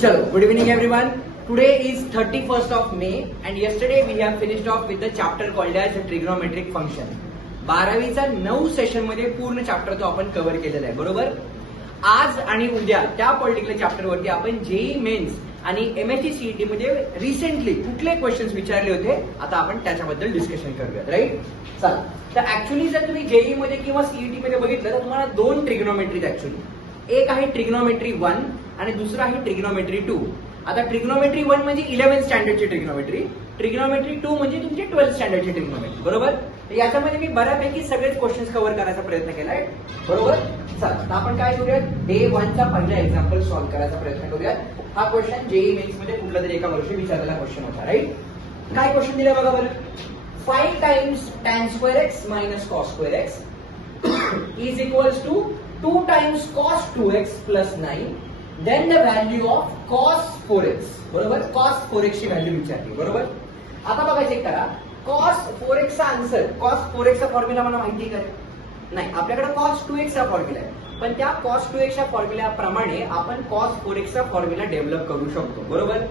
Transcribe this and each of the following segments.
Chalo, good evening everyone. Today is 31st of May and yesterday we have finished off with the chapter called as trigonometric function. 12वीचा 9 session मध्ये पूर्ण chapter तो आपण cover केलेला आहे, बरोबर. आज आणि उद्या त्या पर्टिक्युलर चॅप्टर वरती आपण जेई मेन्स आणि एमएससी सीईटी मध्ये रिसेंटली कुठले क्वेश्चन्स विचारले होते आता आपण त्याच्याबद्दल डिस्कशन करूया, राईट. चला, तर ऍक्च्युअली जर तुम्ही जेई मध्ये किंवा सीईटी मध्ये बघितलं तर तुम्हाला दोन ट्रिग्नोमेट्रीज ऍक्च्युअली, एक आहे ट्रिग्नोमेट्री 1 आणि दुसरा आहे ट्रिग्नोमेट्री 2. आता ट्रिग्नोमेट्री 1 म्हणजे 11th स्टँडर्डची ट्रिग्नोमेट्री, ट्रिग्नोमेट्री 2 म्हणजे तुमची 12th स्टँडर्डची ट्रिग्नोमेट्री, बरोबर. तर याच्यामध्ये मी बऱ्यापैकी सगळेच क्वेश्चन्स कव्हर करायचा प्रयत्न केलाय, बरोबर. चला, तर आपण काय करूयात, डे 1 चा पहिला एक्झाम्पल सॉल्व्ह करायचा प्रयत्न करूयात. हा क्वेश्चन जेई मेन्स मध्ये कुठला तरी एका वर्षी विचारलेला क्वेश्चन होता, राईट. काय क्वेश्चन दिला बघा बरं. 5 times tan square x minus cos square x is equals to 2 times cos 2x plus 9, then the value of cos 4x, बरोबर. cos 4x ची व्हॅल्यू विचारली, बरोबर. आता बघा, चेक करा, cos 4x चा आन्सर, cos 4x चा फॉर्म्युला मला माहिती आहे का? नाही, आपल्याकडे cos 2x चा फॉर्म्युला आहे, पण त्या cos 2x च्या फॉर्म्युल्याप्रमाणे आपण cos 4x चा फॉर्म्युला डेव्हलप करू शकतो, बरोबर.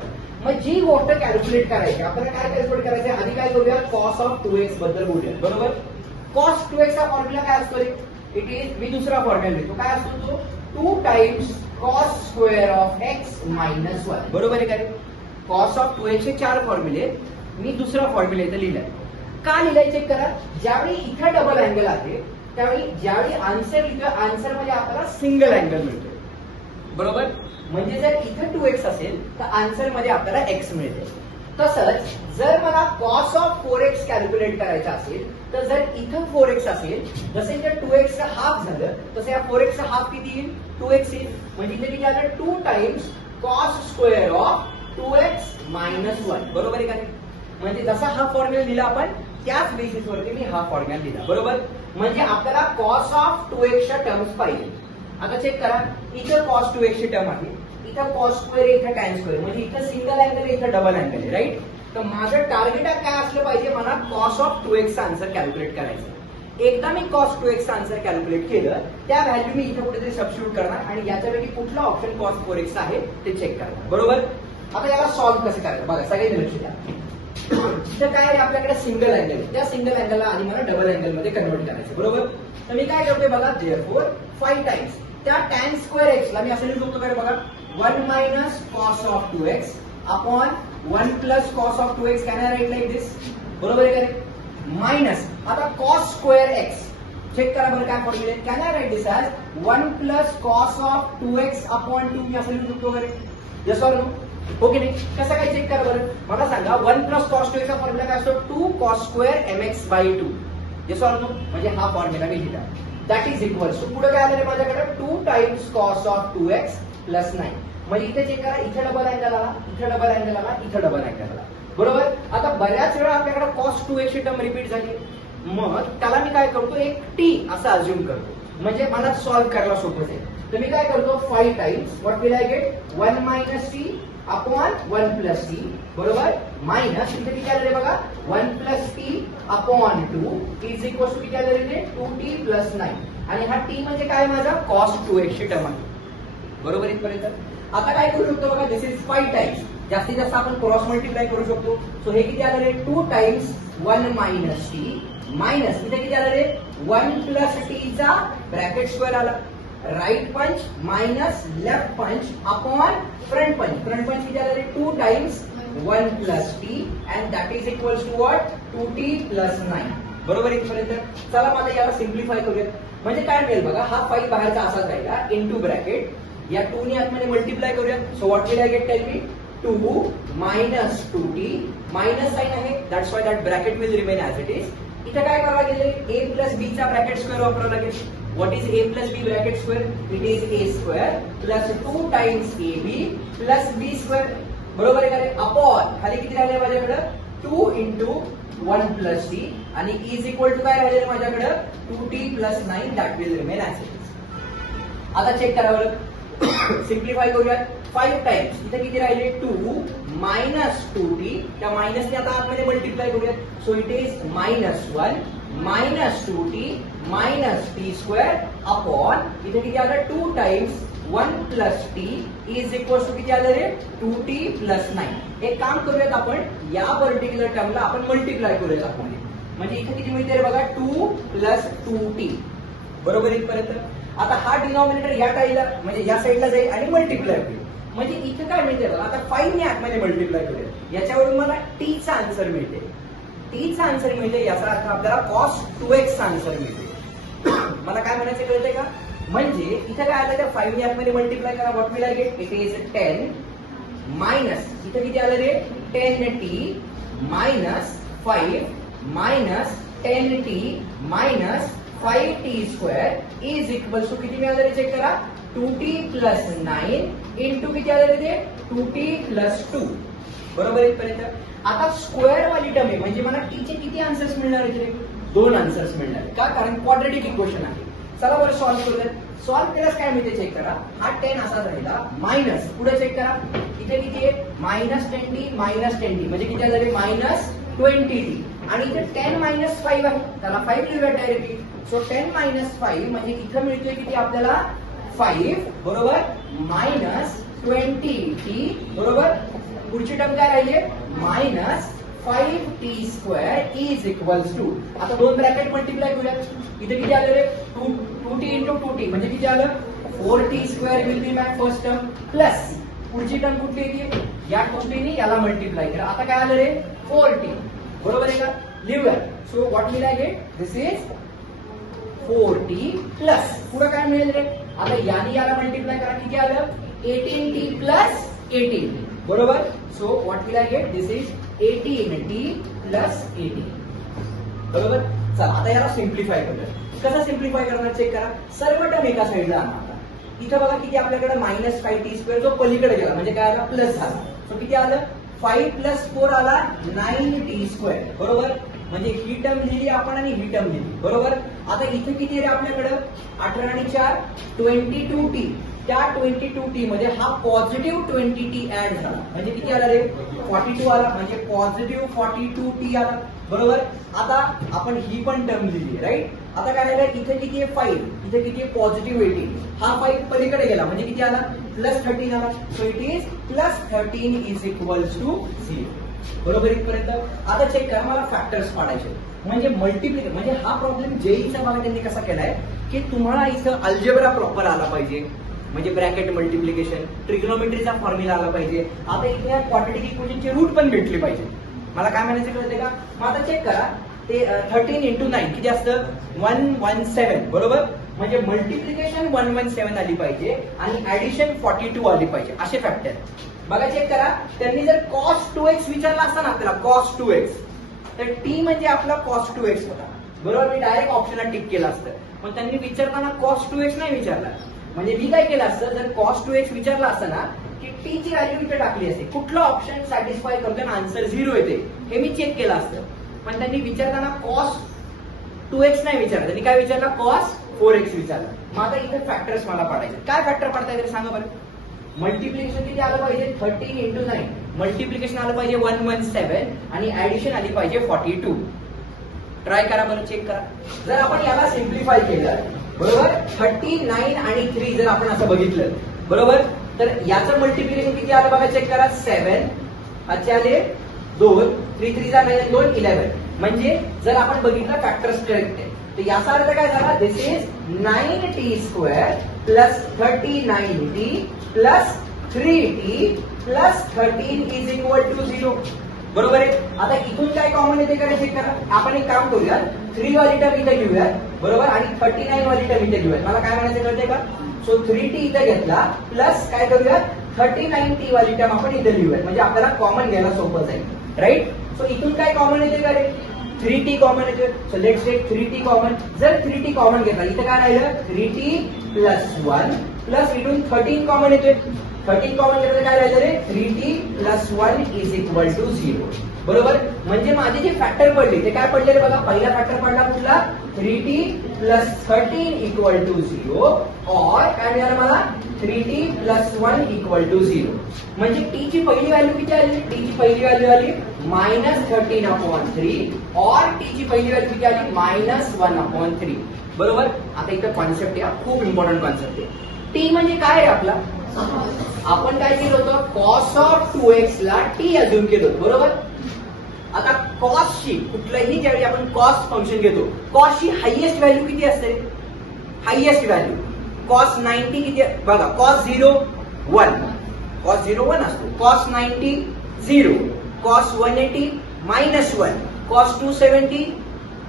मग जी गोष्ट कॅल्क्युलेट करायची, आपल्याला काय कॅल्क्युलेट करायचं, आधी काय करूया, cos of 2x बद्दल बोलूया, बरोबर. cos 2x चा फॉर्म्युला काय असतो रे, इट इज, मी दुसरा फॉर्म्युला लिहितो, काय असतो तो, 2 times cos square of x minus 1, बरोबर आहे का रे. cos of 2x चे 4 फॉर्म्युले, मी दुसरा फॉर्म्युला इथं लिहिलाय. का लिहिलाय चेक करा. ज्यावेळी इथं डबल अँगल आहे त्यावेळी ज्यावेळी आन्सर इथं, आन्सर मध्ये आपल्याला सिंगल अँगल मिळतो, बरोबर. म्हणजे जर इथं 2x असेल तर आन्सर मध्ये आपल्याला x मिळते. तसंच जर मला cos of 4x कॅल्क्युलेट करायचं असेल तर जर इथं 4x असेल, जसं इथं 2x चा हाफ झालं तसं या 4x चा हाफ किती येईल, 2x येईल. म्हणजे इथे किती आलं, 2 times cos square of 2x minus 1, बरोबर आहे का नाही. म्हणजे जसा हा फॉर्म्युला लिहिला आपण त्याच बेसिसवरती मी हा फॉर्म्युला लिहिला, बरोबर. म्हणजे आपल्याला cos of 2x च्या टर्म्स पाहिजे. आता चेक करा, इथं cos 2x ची टर्म आहे, इथं cos स्क्वेअर, इथं tan स्क्वेअर, म्हणजे इथं सिंगल अँगल, इथं डबल अँगल आहे, राईट. तर माझं टार्गेट काय असलं पाहिजे, मला cos of 2x चा आन्सर कॅल्क्युलेट करायचं. एकदा मी cos 2x चा आन्सर कॅल्क्युलेट केलं, त्या व्हॅल्यू मी इथं कुठेतरी सबस्टिट्यूट करणार आणि याच्यापैकी कुठला ऑप्शन cos 4x आहे ते चेक करणार, बरोबर. आता याला सॉल्व्ह कसं करायचं बघा, सगळ्यांनी लक्ष द्या. इथं काय आहे, आपल्याकडे सिंगल अँगल आहे, त्या सिंगल अँगलला आधी मला डबल अँगल मध्ये कन्वर्ट करायचं, बरोबर. तर मी काय करतोय बघा, therefore 5 टाइम्स त्या tan स्क्वेअर x ला मी असं लिहू शकतो काय बघा, 1 minus cos of 2x upon 1 plus cos of 2x, can I write like this, बरोबर आहे का. मायनस आता cos स्क्वेअर x, चेक करा बरं काय फॉर्म्युला आहे, can I write this as 1 plus cos of 2x upon 2, मी असं लिहू शकतो वगैरे, yes or no, हो की नाही. कसं काय चेक करा बरं, मला सांगा. 1 plus cos 2x चा फॉर्म्युला काय असतो, 2 cos square mx by 2, yes or no. म्हणजे हा फॉर्म्युला मी लिहिला, दॅट इज इक्वल्स टू, पुढे काय आलं माझ्याकडे, 2 times cos of 2x plus 9. म्हणजे इथे चेक करा, इथे डबल अँगल आला, इथे डबल अँगल आला, इथे डबल अँगल आला, बरोबर. आता बऱ्याच वेळा आपल्याकडे cos 2x ची टर्म रिपीट झाली, मग त्याला मी काय करतो, एक t असं अज्युम करतो, म्हणजे मला सॉल्व्ह करायला सोपं आहे. तर मी काय करतो, 5 times what will I get, 1 minus t upon 1 plus t, बरोबर. मायनस इथे किती आले बघा, 1 plus t upon 2 is equal to किती आले, 2t प्लस 9. आणि हा t म्हणजे काय, माझा cos 2x ची टर्म आहे, बरोबर इथपर्यंत. आता काय करू शकतो बघा, दिस इज 5 टाइम्स, जास्तीत जास्त आपण क्रॉस मल्टिप्लाय करू शकतो. सो हे किती आले, 2 टाइम्स 1 मायनस t मायनस इथे किती आले, 1 प्लस t चा ब्रॅकेट स्क्वेअर आला, right punch minus left punch upon front punch, front punch किती आले, 2 times 1 plus t and that is equals to what, 2t plus 9, बरोबर इथपर्यंत. चला मला याला सिम्प्लिफाय करूया. म्हणजे काय मिळेल बघा, हा 5 बाहेरचा असाच राहिला, इनटू ब्रॅकेट, या 2 ने आतमध्ये मल्टिप्लाय करूया. So what will I get, tell me, 2 minus 2t, minus sine आहे, that's why that bracket will remain as it is. इथे काय करावं गेले, a प्लस b चा ब्रॅकेट स्क्वेअर वापरावं लागेल. What is a plus b bracket square, it is a square plus 2 times ab plus b square, बरोबर आहे का रे. अपॉन खाली किती राहिले माझ्याकडे, 2 इंटू 1 प्लस t आणि इज इक्वल टू काय राहिले माझ्याकडे, 2t plus 9, that will remain as it is. आता चेक करा बरं, सिम्प्लिफाय करूयात. 5 टाइम्स इथे किती राहिले, 2 मायनस 2t, त्या मायनसने आता आतमध्ये मल्टिप्लाय करूयात. So it is minus 1 minus 2t minus t square upon इथे किती आलं, 2 times 1 plus T is equal to किती आलं रे 2t प्लस 9. एक काम करूयात आपण या पर्टिक्युलर टर्मला आपण मल्टिप्लाय करूयात आपण म्हणजे इथे किती मिळते बघा 2 प्लस 2t बरोबर इथपर्यंत. आता हा डिनॉमिनेटर या साईडला म्हणजे या साईडला जाईल आणि मल्टिप्लाय होईल म्हणजे इथे काय मिळते बघा आता 5 ने आतमध्ये मल्टिप्लाय करूया याच्यावरून मला t चा आन्सर मिळते. t चा आन्सर मिळते याचा अर्थ आपल्याला cos 2x चा आन्सर मिळते. मला काय म्हणायचं कळतंय का म्हणजे इथे काय आलं तर 5 ने आतमध्ये मल्टिप्लाय करा what will I get it is 10 minus इथे किती आलं रे 10t minus 5 minus 10t minus 5t square is equal to किती मिळालं रे चेक करा 2t प्लस 9 इंटू किती आलं रे ते 2t प्लस 2 बरोबर इथपर्यंत. आता स्क्वेअर वाली टर्म आहे म्हणजे मला टी चे किती आन्सर्स मिळणार आहेत 2 आन्सर्स मिळणार का कारण क्वाड्रेटिक इक्वेशन आहे. चला बरं सॉल्व्ह करूयात. सॉल्व्ह केल्यास काय मिळते चेक करा हा 10 असाच राहिला मायनस पुढे चेक करा इथे किती आहे मायनस 10t म्हणजे किती आलं रे मायनस 20t आणि इथे 10 मायनस 5 आहे त्याला 5 लिहूया डायरेक्टली. सो 10 मायनस 5 म्हणजे इथं मिळतोय किती आपल्याला 5 बरोबर मायनस 20t बरोबर. पुढची टर्म काय राहिली minus 5t square is equals to आता दोन ब्रॅकेट मल्टिप्लाय करूया इथे किती आलं रे 2t इंटू 2t म्हणजे किती आलं 4t square will be my first term plus पुढची टर्म कुठली येते या 2t ने याला मल्टिप्लाय करा आता काय आलं रे 4t बरोबर आहे का लिहूया. So what will I get this is 4t plus पुढे काय मिळेल रे आता याने याला मल्टिप्लाय करा किती आलं 18t प्लस 18 बरोबर. So what will I get this is 18t plus 18 बरोबर. चला आता याला सिम्प्लिफाय करूया. कसं सिम्प्लिफाय करणार चेक करा सर्व टर्म एका साईडला आणा इथं बघा किती आपल्याकडे मायनस 5t स्क्वेअर जो पलीकडे गेला म्हणजे काय आला प्लस झाला. सो किती आलं 5 प्लस 4 आला 9t स्क्वेअर बरोबर म्हणजे ही टर्म लिहिली आपण आणि ही टर्म लिहिली बरोबर. आता इथे किती आहे आपल्याकडे 18 आणि 4 22t त्या 22t मध्ये हा पॉझिटिव्ह 20t ऍड झाला म्हणजे किती आला रे 42 आला म्हणजे पॉझिटिव्ह 42t आला बरोबर. आता आपण ही पण टर्म लिहिली राईट. आता काय झालं इथे किती आहे 5 इथे किती आहे पॉझिटिव्ह 18 हा 5 पलीकडे गेला म्हणजे किती आला प्लस 13 आला. So it is plus 13 is equals to 0 बरोबर इथपर्यंत. आता चेक करा मला फॅक्टर्स पाडायचे म्हणजे मल्टिप्लिकेशन म्हणजे हा प्रॉब्लेम जेईचा भाग त्यांनी कसा केलाय की तुम्हाला इथं अल्जेब्रा प्रॉपर आला पाहिजे म्हणजे ब्रॅकेट मल्टिप्लिकेशन ट्रिग्नोमेट्रीचा फॉर्म्युला आला पाहिजे. आता इथे या क्वाड्रेटिक इक्वेशनची रूट पण भेटली पाहिजे. मला काय म्हणायचं कळते का मग आता चेक करा ते 13 इंटू 9 किती असतं 117 बरोबर म्हणजे मल्टिप्लिकेशन 117 आली पाहिजे आणि ऍडिशन 42 आली पाहिजे असे फॅक्टर. बघा चेक करा त्यांनी जर cos 2x विचारला असता ना आपल्याला cos 2x तर t म्हणजे आपला cos 2x होता बरोबर. मी डायरेक्ट ऑप्शनला टिक केलं असतं पण त्यांनी विचारताना cos 2x नाही विचारला म्हणजे मी काय केलं असतं जर cos 2x विचारला असतं ना की t ची व्हॅल्यू इथे टाकली असते कुठलं ऑप्शन सॅटिस्फाय करतो आन्सर 0 येते हे मी चेक केलं असतं पण त्यांनी विचारताना cos 2x नाही विचारलं त्यांनी काय विचारलं cos 4x विचारलं. मग आता इथे फॅक्टर्स मला पाडायचे काय फॅक्टर पडता येईल सांगा बरं. मल्टिप्लिकेशन किती आलं पाहिजे 13 इंटू 9 मल्टिप्लिकेशन आलं पाहिजे 117 आणि ऍडिशन आली पाहिजे 42. ट्राय करा बरं चेक करा. जर आपण याला सिम्प्लिफाय केलं बरोबर 39 आणि 3 जर आपण असं बघितलं बरोबर तर याचं मल्टिप्लिकेशन किती आलं बघा चेक करा 7 अच्छे आले 2 3 3 जा 9 2 11 म्हणजे जर आपण बघितलं फॅक्टर्स करेक्ट आहे तर याचा अर्थ काय झाला this is 9t square plus 39t plus 3t plus 13 is equal to 0 बरोबर आहे. आता इथून काय कॉमन येते का चेक करा. आपण एक काम करूया 3 वाली टर्म इथे घेऊयात बरोबर आणि 39 वाली टर्म इथे घेऊयात. मला काय म्हणायचं कळतंय का सो 3t इथे घेतला प्लस काय करूया 39t वाली टर्म आपण इथे लिहूयात म्हणजे आपल्याला कॉमन घ्यायला सोपं जाईल राईट. सो इथून काय कॉमन येते का रे 3t कॉमन येते. So let's take 3t common. जर 3t कॉमन घेतला इथे काय राहिलं 3t प्लस 1 प्लस इथून 13 कॉमन येते 13 कॉमन घेतलं काय राहिलं रे 3t plus 1 is equal to 0 बरोबर. म्हणजे माझे जे फॅक्टर पडले ते काय पडले रे बघा पहिला फॅक्टर पडला कुठला 3t प्लस 13 इक्वल टू 0 और काय मिळालं मला 3t प्लस 1 इक्वल टू 0 म्हणजे t ची पहिली व्हॅल्यू किती आली t ची पहिली व्हॅल्यू आली -13/3 और t ची पहिली व्हॅल्यू किती आली -1/3 बरोबर. आता इथं कॉन्सेप्ट आहे खूप इम्पॉर्टंट कॉन्सेप्ट आहे. टी म्हणजे काय आहे आपला, आपण काय केलं होतं, कॉस ऑफ 2x ला टी अज्युम केलं होतं, बरोबर. आता कॉसची कुठलंही ज्यावेळी आपण कॉस फंक्शन घेतो, कॉसची हायएस्ट व्हॅल्यू किती असते, हायएस्ट व्हॅल्यू कॉस 90 किती बघा, कॉस 0 1, कॉस 0 1 असतो, कॉस 90 0, कॉस 180 -1, कॉस 270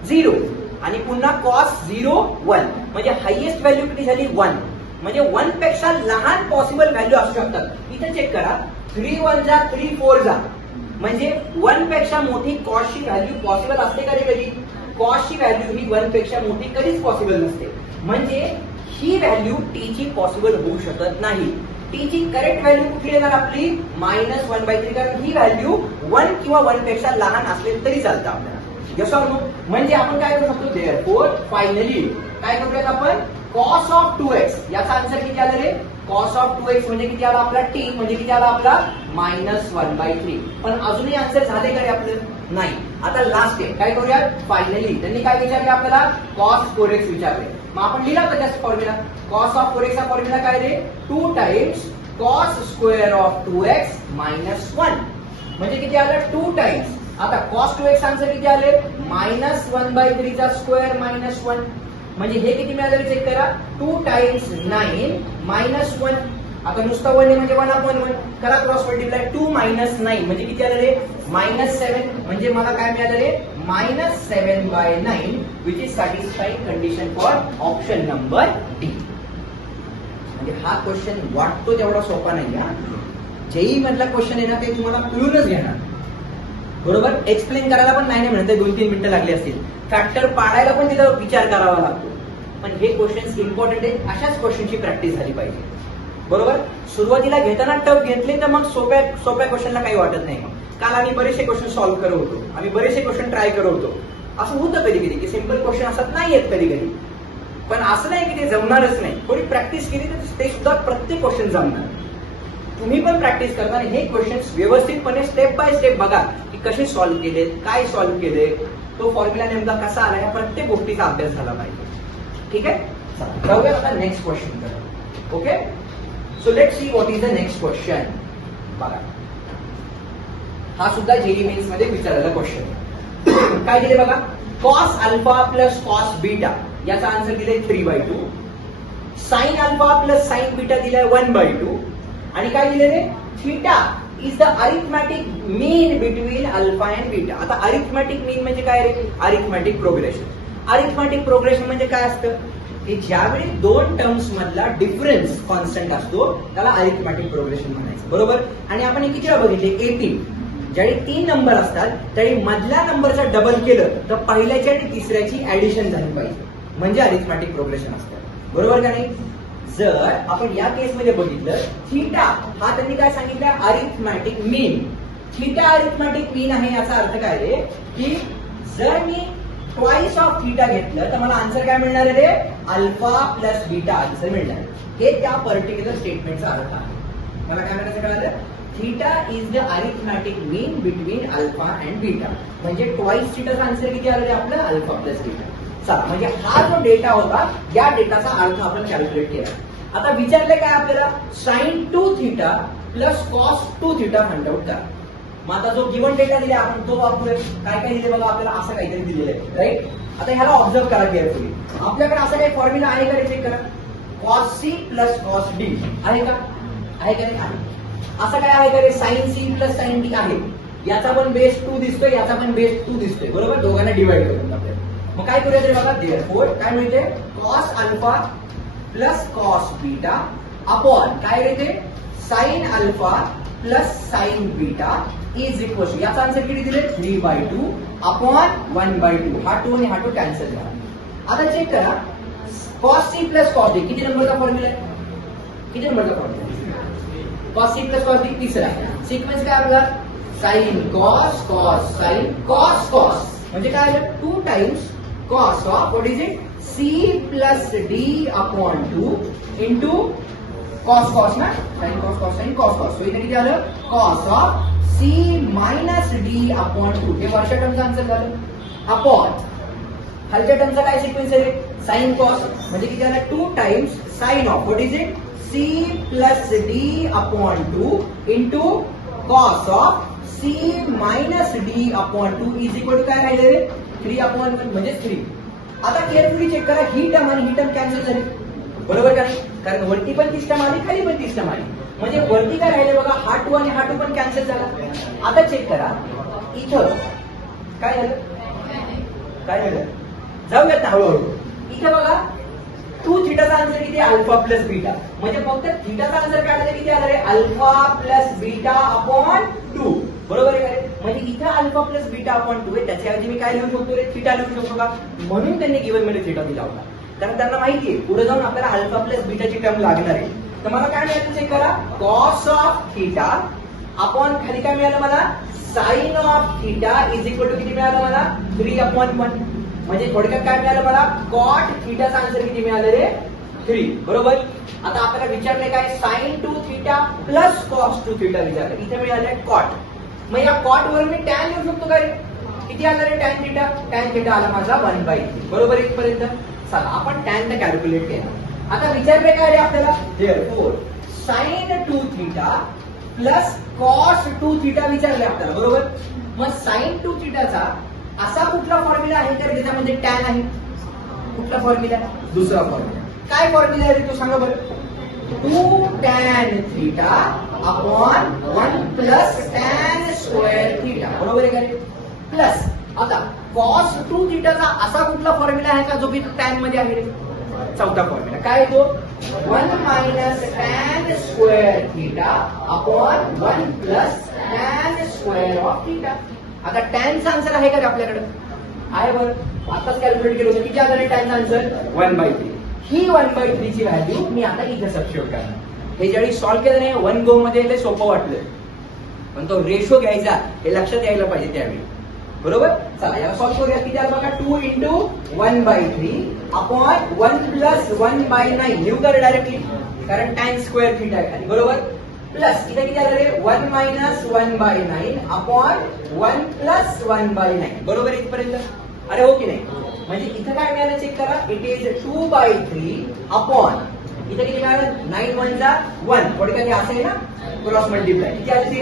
0 आणि पुन्हा कॉस 0 1, म्हणजे हायएस्ट व्हॅल्यू किती झाली 1, म्हणजे 1 पेक्षा लहान पॉसिबल व्हॅल्यू असू शकतात. इथे चेक करा, 3 1 जा 3 4 जा, म्हणजे 1 पेक्षा मोठी कॉसची व्हॅल्यू पॉसिबल असते कधी कधी, कॉसची व्हॅल्यू ही 1 पेक्षा मोठी कधीच पॉसिबल नसते, म्हणजे ही व्हॅल्यू टी ची पॉसिबल होऊ शकत नाही. टी ची करेक्ट व्हॅल्यू कुठली येणार आपली -1/3, कारण ही व्हॅल्यू 1 किंवा 1 पेक्षा लहान असले तरी चालतं आपल्याला. Yes or no? म्हणजे आपण काय करू शकतो, देअरफोर फायनली काय करूयात आपण, कॉस ऑफ 2x, याचा आन्सर किती आला रे, कॉस ऑफ 2x म्हणजे किती आला आपला, टी म्हणजे किती आला आपला -1/3. पण अजूनही आन्सर झाले का रे आपलं, नाही. आता लास्ट आहे, काय करूया फायनली, त्यांनी काय विचारले आपल्याला, कॉस 4x विचारले. मग आपण लिहिला होता त्याचा फॉर्म्युला, कॉस ऑफ 4x चा फॉर्म्युला काय रे, 2 times cos square of 2x -1, म्हणजे किती आलं 2 टाइम्स. आता कॉस 2x आन्सर किती आले, -1/3 चा स्क्वेअर -1, म्हणजे हे किती मिळाले चेक करा, 2 टाइम्स 9 -1. आता नुसता 1 म्हणजे 1/1 करा क्रॉस मल्टिप्लाय, 2 - 9 म्हणजे किती आलं रे, -7, म्हणजे मला काय मिळालं रे, -7/9, which is satisfying condition for option number D. म्हणजे हा क्वेश्चन वाटतो तेवढा सोपा नाही. हा जेई मधला क्वेश्चन आहे ना, ते तुम्हाला पिळूनच घेणार, बरोबर. एक्सप्लेन करायला पण नाही म्हणत, 2-3 मिनिटं लागली असतील, फॅक्टर पाडायला पण तिथं विचार करावा लागतो. पण हे क्वेश्चन्स इम्पॉर्टंट आहेत, अशाच क्वेश्चनची प्रॅक्टिस झाली पाहिजे, बरोबर. सुरुवातीला घेताना टफ घेतले तर मग सोप्या क्वेश्चनला काही वाटत नाही. काल आम्ही बरेचसे क्वेश्चन सॉल्व्ह करत होतो, आम्ही बरेचसे क्वेश्चन ट्राय करत होतो. असं होतं कधी कधी की सिम्पल क्वेश्चन असत नाही येत कधी कधी, पण असं नाही की ते जमणारच नाही. थोडी प्रॅक्टिस केली तर ते सुद्धा प्रत्येक क्वेश्चन जमणार. तुम्ही पण प्रॅक्टिस करताना हे क्वेश्चन्स व्यवस्थितपणे स्टेप बाय स्टेप बघा की कसे सॉल्व्ह केलेत, काय सॉल्व्ह केले, तो फॉर्म्युला नेमका कसा आला, या प्रत्येक गोष्टीचा अभ्यास झाला पाहिजे. ठीक आहे, जाऊया आता नेक्स्ट क्वेश्चन कडे. Okay, so let see what is the next question. बघा, हा सुद्धा जेईई मेन्स मध्ये विचारलेला क्वेश्चन. काय दिले बघा, cos alpha plus cos beta, याचा आन्सर दिले 3/2, sine alpha plus sine beta दिलाय 1/2, आणि काय दिले रे, theta is the arithmetic mean between alpha and beta. आता अरिथमॅटिक मीन म्हणजे काय रे, अरिथमॅटिक प्रोग्रेशन. अरिथमॅटिक प्रोग्रेशन म्हणजे काय असतं की ज्यावेळी दोन टर्म्स मधला डिफरन्स कॉन्स्टंट असतो त्याला अरिथमॅटिक प्रोग्रेशन म्हणायचं, बरोबर. आणि आपण हे किती वेळा बघितले, 18. ज्यावेळी 3 नंबर असतात त्यावेळी मधल्या नंबरचा डबल केलं तर पहिल्याची आणि तिसऱ्याची ऍडिशन झाली पाहिजे, म्हणजे अरिथमॅटिक प्रोग्रेशन असतं, बरोबर का नाही. जर आपण या केसमध्ये बघितलं, थीटा हा त्यांनी काय सांगितलं, अरिथमॅटिक मीन. थीटा अरिथमॅटिक मीन आहे, याचा अर्थ काय रे की जर मी ट्वाइस ऑफ थीटा घेतलं तर मला आन्सर काय मिळणार आहे रे, अल्फा प्लस बीटा आन्सर मिळणार. हे त्या पर्टिक्युलर स्टेटमेंटचा अर्थ आहे. मला काय म्हणायचं कळालं, theta is the arithmetic mean between alpha and beta, म्हणजे ट्वाइस थीटाचा आन्सर किती आलं रे आपलं, अल्फा प्लस बीटा. चला, म्हणजे हा जो डेटा होता या डेटाचा अर्थ आपण कॅल्क्युलेट केला. आता विचारले काय आपल्याला, sine 2 theta plus cos 2 theta find out करा. मग आता जो गिवन डेटा दिला आपण तो वापरूया. काय काय दिले बघा आपल्याला, असं काहीतरी दिलेलं आहे, राईट. आता ह्याला ऑब्झर्व करा केअरफुली. आपल्याकडे असं काही फॉर्म्युला आहे का, चेक करा. Cos C plus cos D आहे का, आहे का नाही. असं काय आहे का रे, sine C plus sine D आहे. याचा पण बेस 2 दिसतोय, याचा पण बेस 2 दिसतोय, बरोबर. दोघांना डिवाइड करून आपल्याला मग काय करूया तरी बघा, देअरफोर काय मिळते, cos alpha plus cos beta upon काय येते, sine alpha plus sine beta is equal to, याचा आन्सर किती दिले 3/2 अपॉन 1/2. हा 2 आणि हा 2 कॅन्सल झाला. आता चेक करा, cos C plus cos D किती नंबरचा फॉर्म्युला आहे, किती नंबरचा formula, cos C plus cos D तिसरा. सिक्वेन्स काय आपला, sine cos cos sine cos cos, म्हणजे काय आलं 2 times cos of what is it, c plus d upon 2 into cos cos ना, sin cos cos sin cos cos. So इथे किती आलं, cos of c minus d upon 2. हे वरच्या टर्मचा answer झालं. अपॉन खालच्या टर्मचा काय सिक्वेन्स आहे, साइन कॉस म्हणजे किती झालं 2 times sine of what is it c plus d upon 2 into cos of c minus d upon 2 is equal to काय राहिले 3 अपॉन 1 म्हणजे 3. आता केअरफुली चेक करा ही टर्म आणि ही टर्म कॅन्सल झाली बरोबर का नाही कारण वरती पण 30 टर्म आली खाली पण 30 टर्म आली म्हणजे वरती काय राहिले बघा हा 2 आणि हा 2 पण कॅन्सल झाला. आता चेक करा इथं काय झालं जाऊयात ना हळूहळू. इथं बघा 2 थिटाचा आन्सर किती अल्फा प्लस बीटा म्हणजे फक्त थिटाचा आन्सर काढायला किती आला रे अल्फा प्लस बीटा अपॉन 2 बरोबर आहे का म्हणजे इथं अल्फा प्लस बीटा अपॉन 2 आहे त्याच्याऐवजी मी काय लिहू शकतो रे थिटा लिहू शकतो का म्हणून त्यांनी गिवन मध्ये थिटा दिला होता कारण त्यांना माहिती आहे पुढे जाऊन आपल्याला अल्फा प्लस बीटाची टर्म लागणार आहे. तर मला काय मिळालं चेक करा कॉस ऑफ थिटा अपॉन खाली काय मिळालं मला sine of theta is equal to किती मिळालं मला 3 अपॉन 1 म्हणजे थोडक्यात काय मिळालं मला कॉट थिटाचा आन्सर किती मिळालं रे 3 बरोबर. आता आपल्याला विचारले काय sine 2 theta plus cos 2 theta विचारलं इथे मिळालं कॉट मग या कॉट वर मी टॅन लिहू शकतो काय किती आलं रे टॅन थिटा आला माझा 1/3 बरोबर इथपर्यंत. चला आपण टॅन चा कॅल्क्युलेट केला. आता विचारले काय रे आपल्याला therefore sine 2 theta plus cos 2 theta विचारले आपल्याला बरोबर. मग साइन 2 थिटाचा असा कुठला फॉर्म्युला आहे तर ज्याच्यामध्ये टॅन आहे कुठला फॉर्म्युला दुसरा फॉर्म्युला काय फॉर्म्युला आहे तो सांगा बरं 2 tan theta upon 1 plus tan square theta बरोबर आहे का प्लस आता कॉस 2 थिटाचा असा कुठला फॉर्म्युला आहे का जो की टॅन मध्ये आहे चौथा फॉर्म्युला काय तो 1 minus tan square theta upon 1 plus tan square of theta. आता टॅनचा आन्सर आहे का आपल्याकडे आहे बरं आताच कॅल्क्युलेट केलं होतं किती आलं टॅनचा आन्सर 1/3 ही 1/3 ची व्हॅल्यू मी आता इथे सबस्टिट्यूट करणार. हे ज्यावेळी सॉल्व्ह केलं नाही 1 गो मध्ये ते सोपं वाटलं पण तो रेशो घ्यायचा हे लक्षात यायला पाहिजे त्यावेळी बरोबर. चला याला सॉल्व्ह करूया किती आलं बघा 2 इंटू 1/3 अपॉन 1 प्लस 1/9 लिहू कर डायरेक्टली कारण टॅन स्क्वेअर थिटा आहे बरोबर प्लस इथे किती आलं रे 1 मायनस 1/9 अपॉन 1 प्लस 1/9 बरोबर इथपर्यंत. अरे हो की नाही म्हणजे इथं काय मिळालं चेक करा इट इज 2/3 अपॉन इथे किती मिळालं 9 1 चा 1 थोडक्यात असं आहे ना क्रॉस मल्टिप्लाय किती आलं ते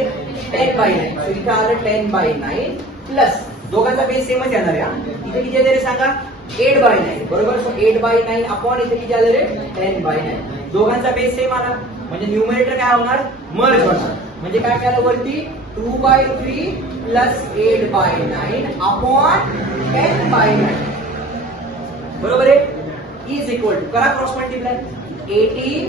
10/9 सो इथं आलं 10/9 प्लस दोघांचा बेस सेमच येणार आहे इथे किती आलं रे सांगा 8/9 बरोबर सो 8/9 अपॉन इथे किती आलं रे 10/9 दोघांचा बेस सेम आला म्हणजे न्यूमरेटर काय होणार मर्ज होणार म्हणजे काय केलं वरती 2/3 प्लस 8/9 अपॉन 10/9 बरोबर आहे इज इक्वल टू करा क्रॉस मल्टिप्लाय 18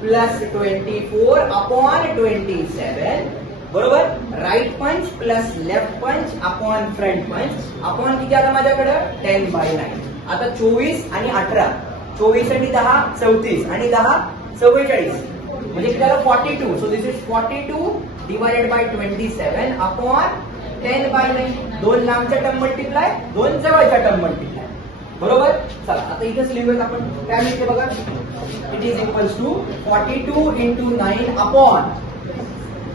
प्लस 24 अपॉन 27 बरोबर राईट पंच plus left punch upon front पंच अपॉन किती आलं माझ्याकडे 10/9. आता 24 आणि 18 24 आणि 10 34 आणि 10 44 म्हणजे किती आलं 42 so this is 42 divided by 27 upon 10/9 दोन लांबच्या टर्म मल्टिप्लाय दोन जवळच्या टर्म मल्टिप्लाय बरोबर. चला आता इथेच लिहूयात आपण काय मिळते बघा it is equals to 42 into 9 upon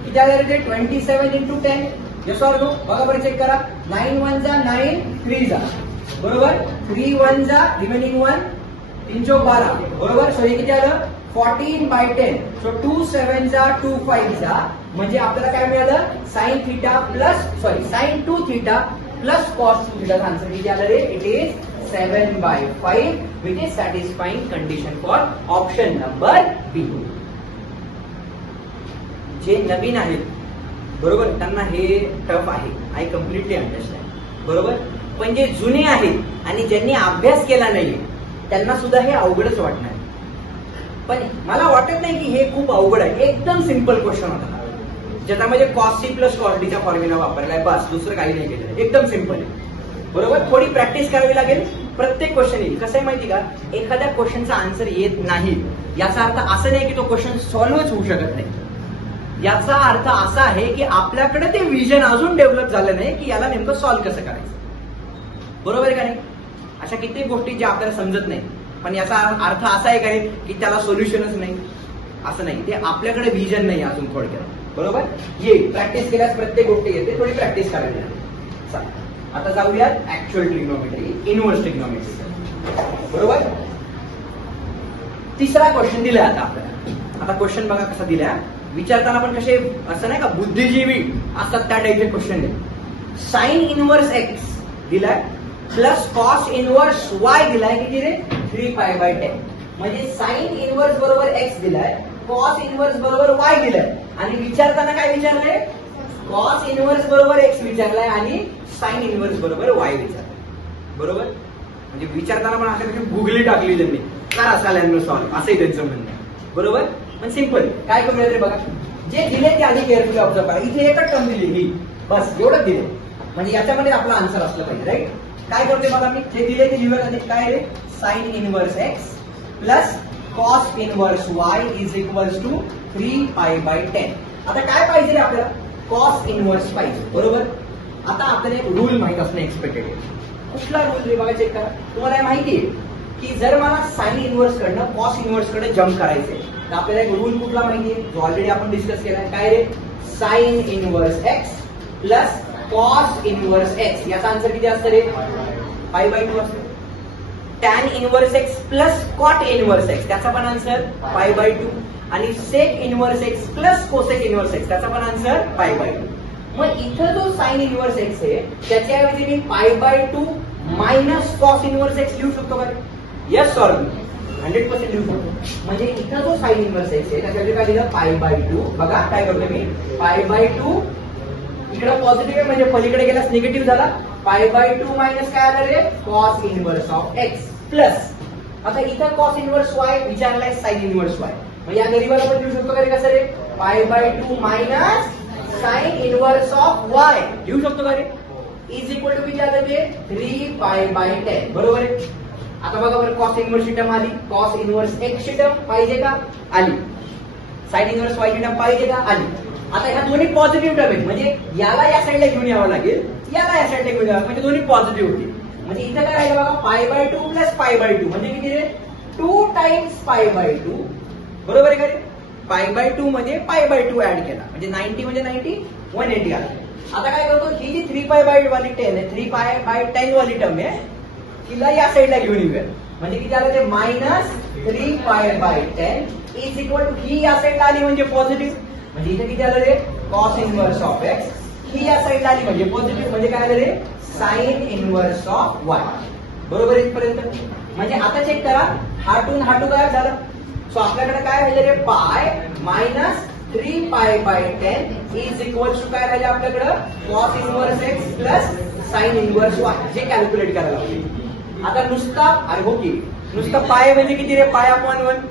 किती आलं रे 27 इंटू 10 येस ऑर नो बघा बरं चेक करा 9 1 जा 9 3 जा बरोबर 3 1 जा रिमेनिंग 1 3 चौक 12 बरोबर सो हे किती आलं 14/10 सो 2 7 जा 2 5 जा म्हणजे आपल्याला काय मिळालं sine theta plus sine 2 theta plus cos 2 थिटाचा आन्सर किती आलं रे it is 7/5 which is satisfying condition for option number B. जे नवीन आहेत बरोबर त्यांना हे टफ आहे आय कम्प्लिटली अंडरस्टँड बरोबर पण जे जुने आहेत आणि ज्यांनी अभ्यास केला नाहीये त्यांना सुद्धा हे अवघडच वाटणार पण मला वाटत नाही की हे खूप अवघड आहे एकदम सिंपल क्वेश्चन होता ज्याच्यामध्ये कॉस सी प्लस कॉस डीचा फॉर्म्युला वापरलाय बस दुसरं काही नाही केलं एकदम सिंपल आहे बरोबर. थोडी प्रॅक्टिस करावी लागेल प्रत्येक क्वेश्चन येईल कसं आहे माहिती का एखाद्या क्वेश्चनचा आन्सर येत नाही याचा अर्थ असं नाही की तो क्वेश्चन सॉल्व्हच होऊ शकत नाही याचा अर्थ असा आहे की आपल्याकडे ते विजन अजून डेव्हलप झालं नाही की याला नेमकं सॉल्व्ह कसं करायचं बरोबर आहे का नाही. अशा कित्येक गोष्टी ज्या आपल्याला समजत नाही पण याचा अर्थ असा आहे काय की त्याला सोल्युशनच नाही असं नाही ते आपल्याकडे विजन नाही अजून थोडक्यात बरोबर. येईल प्रॅक्टिस केल्यास प्रत्येक गोष्टी येते थोडी प्रॅक्टिस करावी लागेल. आता जाऊयात ऍक्च्युअल ट्रिग्नोमेट्री इनव्हर्स ट्रिग्नोमेट्री बरोबर. तिसरा क्वेश्चन दिलाय आता आपल्याला. आता क्वेश्चन बघा कसा दिलाय. विचारताना पण कसे असं नाही का बुद्धिजीवी असतात त्या टाईपचे क्वेश्चन आहे. साइन इनवर्स एक्स दिलाय प्लस कॉस इनवर्स वाय दिलाय किती रे 3π/10. म्हणजे साइन इनवर्स बरोबर एक्स दिलाय, कॉस इनवर्स बरोबर वाय दिलाय आणि विचारताना काय विचारलंय कॉस इनवर्स बरोबर एक्स विचारलाय आणि साइन इनवर्स बरोबर वाय विचारलाय. बरोबर. म्हणजे विचारताना पण असं गुगली टाकली त्यांनी करा सॅलॅन्डर सॉल्व्ह असंही त्यांचं म्हणणं आहे. बरोबर. पण सिंपल काय करूया रे बघा. जे दिले ते आधी केअरफुली ऑब्झर्व करा. इथे एकच टर्म दिली ही बस एवढंच दिले म्हणजे याच्यामध्ये आपला आन्सर असलं पाहिजे. राईट. काय करते बघा मी जे दिले ते लिहूया. काय रे sine inverse x plus cos inverse y is equals to 3π/10. आता काय पाहिजे रे आपल्याला कॉस इनवर्स पाहिजे. बरोबर. आता आपल्याला एक रूल माहित असणं एक्सपेक्टेड आहे. कुठला रूल रे बघा चेक करा. तुम्हाला माहिती आहे की जर मला साइन इनवर्स कडनं कॉस इनवर्स कडे जम्प करायचंय तर आपल्याला एक रूल कुठला माहिती आहे जो ऑलरेडी आपण डिस्कस केलाय. काय रे sine inverse x plus cos inverse x याचा आन्सर किती असतं रे π/2 असतं. Tan inverse x plus cot inverse x त्याचा पण आन्सर π/2 आणि sec inverse x plus cosec inverse x त्याचा पण आन्सर π/2. मग इथं जो साइन इनवर्स एक्स आहे त्याच्याऐवजी मी π/2 मायनस कॉस इनवर्स एक्स लिहू शकतो का? Yes or no? 100% लिहू शकतो. म्हणजे इथं जो साइन इनवर्स एक्स आहे त्याच्याऐवजी काय लिहिलं π/2. बघा काय करतो मी π/2 इकडे पॉझिटिव्ह आहे म्हणजे पलीकडे गेल्यास निगेटिव्ह झाला. π/2 मायनस काय आलं रे cos inverse of x plus आता इथं कॉस इनवर्स वाय विचारलाय साइन इनवर्स वाय. मग या गरीबाला पण लिहू शकतो का रे कसं रे π/2 minus sine inverse of y लिहू शकतो का रे इज इक्वल टू किती आलं ते 3π/10. बरोबर आहे. आता बघा बरं कॉस इनवर्स ची टर्म आली, कॉस इनवर्स एक्स ची टर्म पाहिजे का आली, साइन इनवर्स वाय ची टर्म पाहिजे का आली. आता ह्या दोन्ही पॉझिटिव्ह टर्म आहेत म्हणजे याला या साईडला घेऊन यावं लागेल, याला या साईडला घेऊन यावं म्हणजे दोन्ही पॉझिटिव्ह होतील. म्हणजे इथं काय राहिलं बघा π/2 प्लस π/2 म्हणजे किती रे 2 टाइम्स π/2. बरोबर आहे का रे. π/2 मध्ये π/2 ऍड केला म्हणजे 90 म्हणजे 90 180 आला. आता काय करतो ही जी 3π/10 वाली 10 आहे 3π/10 वाली टर्म आहे तिला या साईडला घेऊन येऊया म्हणजे किती आलं ते मायनस 3π/10 इज इक्वल टू ही या साईडला आली म्हणजे पॉझिटिव्ह म्हणजे इथे किती आलं रे कॉस इनवर्स ऑफ एक्स. ही या साईडला आली म्हणजे पॉझिटिव्ह म्हणजे काय आलं रे साइन इनवर्स ऑफ वाय. बरोबर इथपर्यंत. म्हणजे आता चेक करा हा टू गायब झाला. सो आपल्याकडे काय राहिलं रे pi minus 3π/10 is equal to काय राहिलं आपल्याकडं cos inverse x plus sign inverse Y जे कॅल्क्युलेट करायला लागेल. आता नुसता अरे हो की नुसता पाय म्हणजे किती रे π/1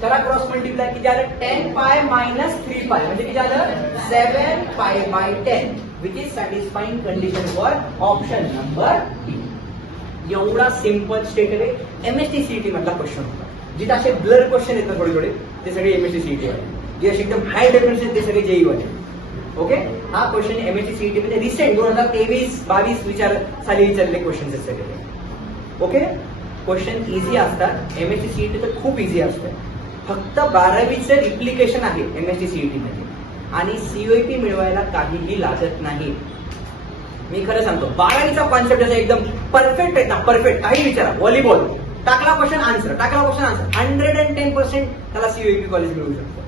त्याला क्रॉस मल्टिप्लाय किती आलं 10π मायनस 3π म्हणजे किती आलं 7π/10 which is satisfying condition for option number D. एवढा सिंपल स्टेट आहे. एमएसटी सीईटी मधला क्वेश्चन होता. जिथे असे ब्लर क्वेश्चन येतात थोडे थोडे ते सगळे एमएसटी सीईटी वाले, जे असे एकदम हाय डेफिनेशन ते सगळे जेई वाले. ओके. हा क्वेश्चन एमएसटी सीईटी मध्ये रिसेंट 2023-22 साली विचारले क्वेश्चन सगळे. ओके. क्वेश्चन इझी असतात. एमएसटी सीईटी तर खूप इझी असतं. फक्त 12वीचं रिप्लिकेशन आहे एमएसटी सीईटी मध्ये आणि सीओईपी मिळवायला काहीही लागत नाही. मी खरं सांगतो 12वीचा कॉन्सेप्ट असा एकदम परफेक्ट आहे ना परफेक्ट. काही विचारा व्हॉलीबॉल टाकला क्वेश्चन आन्सर 110% त्याला सीओईपी कॉलेज मिळू शकतो.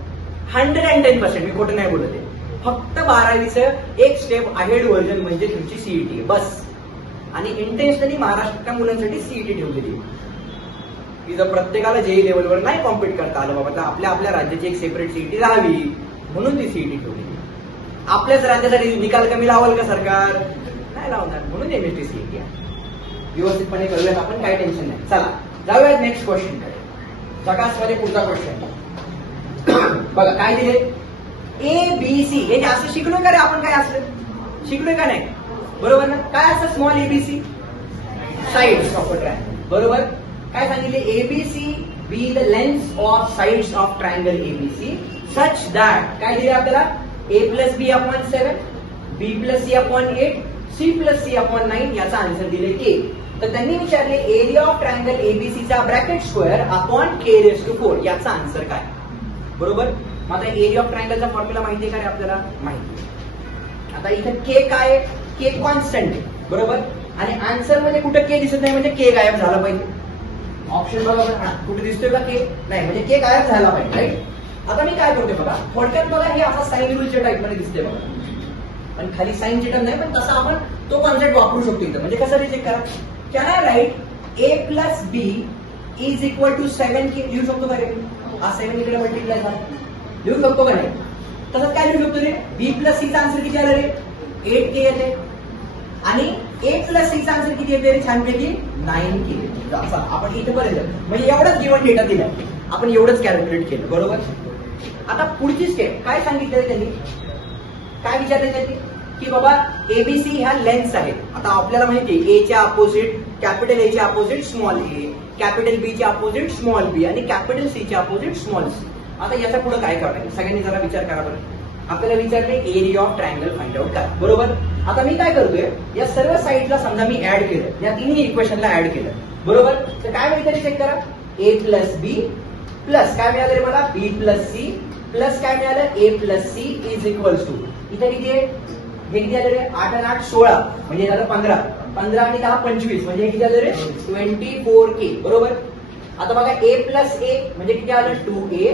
110% मी खोटं नाही बोलत आहे. फक्त 12वीचं एक स्टेप अहेड व्हर्जन म्हणजे तुमची सीईटी बस. आणि इंटेन्शनली महाराष्ट्राच्या मुलांसाठी सीईटी ठेवलेली की जर प्रत्येकाला जेई लेवलवर नाही कॉम्पिट करता आलं बाबा तर आपल्या आपल्या राज्याची एक सेपरेट सीईटी राहावी म्हणून ती सीईटी ठेवलेली. आपल्याच राज्यासाठी निकाल कमी लावाल का सरकार नाही लावणार म्हणून एमएसटी सीईटी आहे. व्यवस्थितपणे करूयात आपण काही टेन्शन नाही. चला जाऊयात नेक्स्ट क्वेश्चन कडे. सकाळमध्ये पुढचा क्वेश्चन बघा काय दिले ABC हे असं शिकलोय का रे आपण काय असं शिकलोय का नाही. बरोबर ना. काय असतं small ABC sides of a triangle. बरोबर. काय सांगितले ABC be the length of sides of triangle ABC such that काय दिले आपल्याला A+B/7 B+C/8 C+C/9 याचा आन्सर दिले के. तर त्यांनी विचारले एरिया ऑफ ट्रायंगल एबीसीचा ब्रॅकेट स्क्वेअर अपॉन K⁴ याचा आन्सर काय. बरोबर. मग आता एरिया ऑफ ट्रायंगलचा फॉर्म्युला माहिती आहे का रे आपल्याला माहिती. आता इथं के काय के कॉन्स्टंट आहे. बरोबर. आणि आन्सर मध्ये कुठं के दिसत नाही म्हणजे के गायब झाला पाहिजे. ऑप्शन बघा बरं, कुठे दिसतोय का के? नाही, म्हणजे के गायब झाला पाहिजे, राईट? आता मी काय करतोय बघा, थोडक्यात बघा हे असा साइन रूलच्या टाइप मध्ये दिसतंय बघा, पण खाली साइनची टर्म नाही, पण तसा आपण तो कॉन्सेप्ट वापरू शकतो इथं. म्हणजे कसं रिजेक्ट करा, can I write A plus B is equal to 7k लिहू शकतो का रे? हा 7 इकडे मल्टिप्लाय झाला, लिहू शकतो का नाही? तसंच काय लिहू शकतो रे, बी प्लस सीचा आन्सर किती आला रे? 8k येते, आणि ए प्लस सीचा आन्सर किती येते रे? छानपैकी 9k. आपण इथपर्यंत म्हणजे एवढंच गिव्हन डेटा दिला, आपण एवढंच कॅल्क्युलेट केलं, बरोबर? आता पुढची स्टेप काय सांगितलं त्यांनी, काय विचारले त्यांनी की बाबा एबीसी ह्या लेन्स आहेत. आता आपल्याला माहिती आहे ए च्या अपोजिट कॅपिटल ए च्या अपोजिट स्मॉल ए, कॅपिटल बी च्या अपोजिट स्मॉल बी आणि कॅपिटल सी च्या अपोजिट स्मॉल सी. आता याच्या पुढे काय करायचं सगळ्यांनी जरा विचार करा बरं. आपल्याला विचारले area of triangle find out करा, बरोबर? आता मी काय करतोय, या सर्व साईडला समजा मी ऍड केलं, या तिन्ही इक्वेशनला ऍड केलं, बरोबर? तर काय मिळतं चेक करा, ए प्लस बी प्लस काय मिळालं रे मला, बी प्लस सी प्लस काय मिळालं, A plus C is equals to, इथे किती आहे, हे किती आलं रे, 8 आणि 8 16 म्हणजे झालं 15, 15 आणि 10 25 म्हणजे किती आलं रे, 24k, बरोबर? आता बघा ए प्लस ए म्हणजे किती आलं, 2a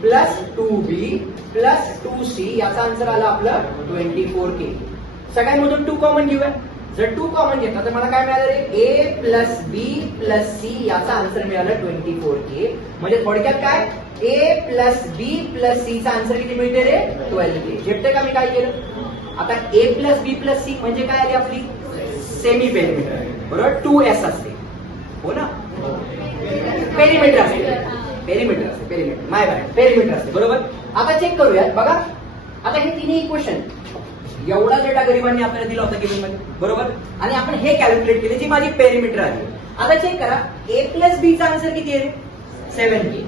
plus 2b plus 2c, याचा आन्सर आला आपलं 24k. सगळ्यांमधून 2 कॉमन घेऊया, जर 2 कॉमन घेतला तर मला काय मिळालं रे, ए प्लस बी प्लस सी, याचा आन्सर मिळाला 24k. म्हणजे थोडक्यात काय, ए प्लस बी प्लस सी चा आन्सर किती मिळते रे, 12k. झेपते का मी काय केलं? आता ए प्लस बी प्लस सी म्हणजे काय आली आपली सेमी पेरिमीटर, बरोबर? 2s असते, हो ना? पेरिमीटर असते, पेरिमीटर असते, पेरिमीटर माय बॅड, पेरिमीटर असते, बरोबर? आता चेक करूयात बघा. आता हे तिन्ही इक्वेशन एवढा डेटा गरिबांनी आपल्याला दिला होता गिव्हन मध्ये, बरोबर? आणि आपण हे कॅल्क्युलेट केले, जी माझी पेरिमीटर आहे. आता चेक करा, ए प्लस बी चा आन्सर किती आहे, 7k.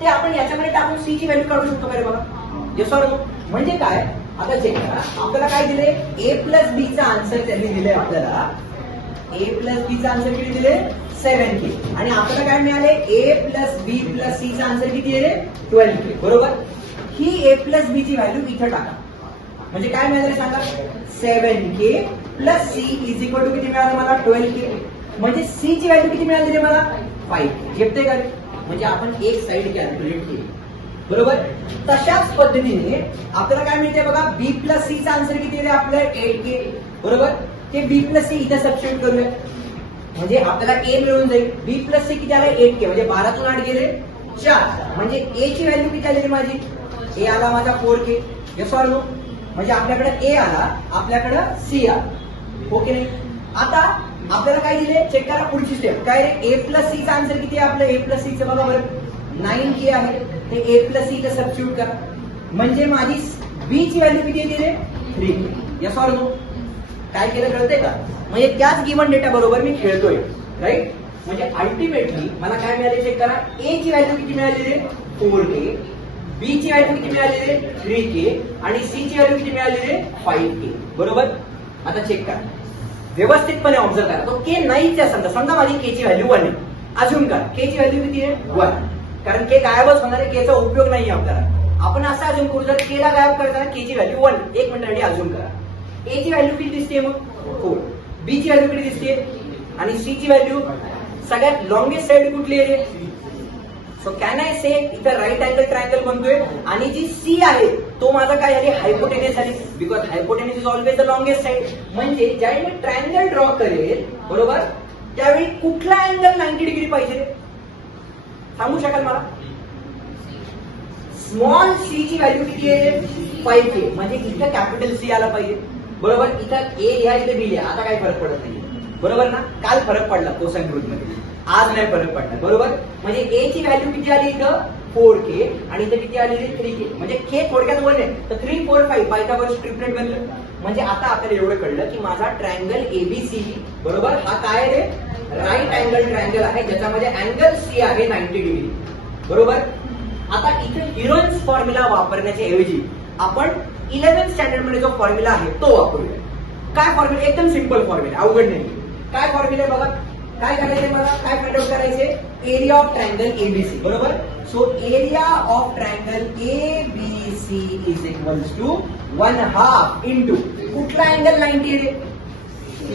ते आपण याच्यामध्ये टाकून सी ची व्हॅल्यू काढू शकतो का रे बघा, येस ऑर नो? म्हणजे काय, आता चेक करा, आपल्याला काय दिले, ए प्लस बी चा आन्सर त्यांनी दिले आपल्याला, ए प्लस बी चा आन्सर किती दिले, 7k. आणि आपल्याला काय मिळाले, ए प्लस बी प्लस सी चा आन्सर किती आहे, 12k, बरोबर? ही ए प्लस बी ची व्हॅल्यू इथं टाका, म्हणजे काय मिळालं सांगा, 7k plus C is equal to किती मिळालं मला, 12k. म्हणजे सी ची व्हॅल्यू किती मिळाली रे मला, 5k. घेते का? म्हणजे आपण एक साइड कॅल्क्युलेट केली, बरोबर? तशाच पद्धतीने आपल्याला काय मिळते बघा, बी प्लस सी चा आन्सर किती आहे आपलं, 8k, बरोबर? ते बी प्लस सी इथे सबस्टिट्यूट करूया, म्हणजे आपल्याला ए मिळून जाईल. बी प्लस सी किती आलं, 8k, म्हणजे 12 तून 8 गेले 4, म्हणजे ए ची व्हॅल्यू किती आली माझी, ए आला माझा 4k, येस ऑर नो? म्हणजे आपल्याकडे ए आला, आपल्याकडे सी आला, ओके नाही? आता आपल्याला काय दिले, चेक करा पुढची स्टेप काय रे, ए प्लस सी चा आन्सर किती आहे आपलं, ए प्लस सी चं बघा बरं, 9k आहे. ते ए प्लस सी इथं सबस्टिट्यूट करा, म्हणजे माझी बी ची व्हॅल्यू किती येते रे, 3k, येस ऑर नो? काय केलं कळतंय का? म्हणजे त्याच गिव्हन डेटा बरोबर मी खेळतोय, राईट? म्हणजे अल्टिमेटली मला काय मिळाले चेक करा, ए ची व्हॅल्यू किती मिळाली रे, 4k, बी ची व्हॅल्यू किती मिळाली रे, 3k, आणि सी ची व्हॅल्यू किती मिळाली रे, 5k, बरोबर? आता चेक करा, व्यवस्थितपणे ऑब्झर्व करा. तो के नाहीच आहे, समजा माझी के ची व्हॅल्यू 1 आहे, अजून करा के ची व्हॅल्यू किती आहे, 1, कारण के गायबच होणार आहे, केचा उपयोग नाहीये आपल्याला. आपण असं अजून करू, जर केला गायब करताना के ची व्हॅल्यू 1, 1 मिनिटासाठी अजून करा. ए ची व्हॅल्यू किती दिसते मग, 4, बी ची व्हॅल्यू किती दिसते, आणि सी ची व्हॅल्यू सगळ्यात लॉंगेस्ट साइड कुठली आहे रे, सो कॅन आय से इथं राईट अँगल ट्रायंगल बनतोय, आणि जी सी आहे तो माझा काय झाली, हायपोटेनियस झाली, because hypotenuse is always the longest side. म्हणजे ज्यावेळी मी ट्रायंगल ड्रॉ करेल, बरोबर, त्यावेळी कुठला अँगल 90 डिग्री पाहिजे सांगू शकाल मला? स्मॉल सी ची व्हॅल्यू किती आहे, 5k, म्हणजे इथं कॅपिटल सी आला पाहिजे, बरोबर? इथं ए ह्या इथे बी, आता काही फरक पडत नाही, बरोबर ना? काल फरक पडला कोसाइन रूल मध्ये, आज नाही फरक पडला, बरोबर? म्हणजे ए ची व्हॅल्यू किती आली इथं, 4k, आणि इथं किती आली 3k, म्हणजे के थोडक्यात 1 आहे, तर 3 4 5 पायथागोरस ट्रिपलेट बनलं. म्हणजे आता आपल्याला एवढं कळलं की माझा ट्रायंगल एबीसी, बरोबर, हा काय आहे, राईट अँगल ट्रायंगल आहे, ज्याच्यामध्ये अँगल सी आहे 90 डिग्री, बरोबर? आता इथे हिरोन्स फॉर्म्युला वापरण्याच्या ऐवजी आपण 11th स्टँडर्ड मध्ये जो फॉर्म्युला आहे तो वापरूया. काय फॉर्म्युला, एकदम सिंपल फॉर्म्युला, अवघड नाही. काय फॉर्म्युला बघा, काय करायचंय मला, काय फाइंड आउट करायचे, एरिया ऑफ ट्रायंगल एबीसी, बरोबर? So area of triangle ABC is equals to 1/2 into कुठला अँगल 90 रे,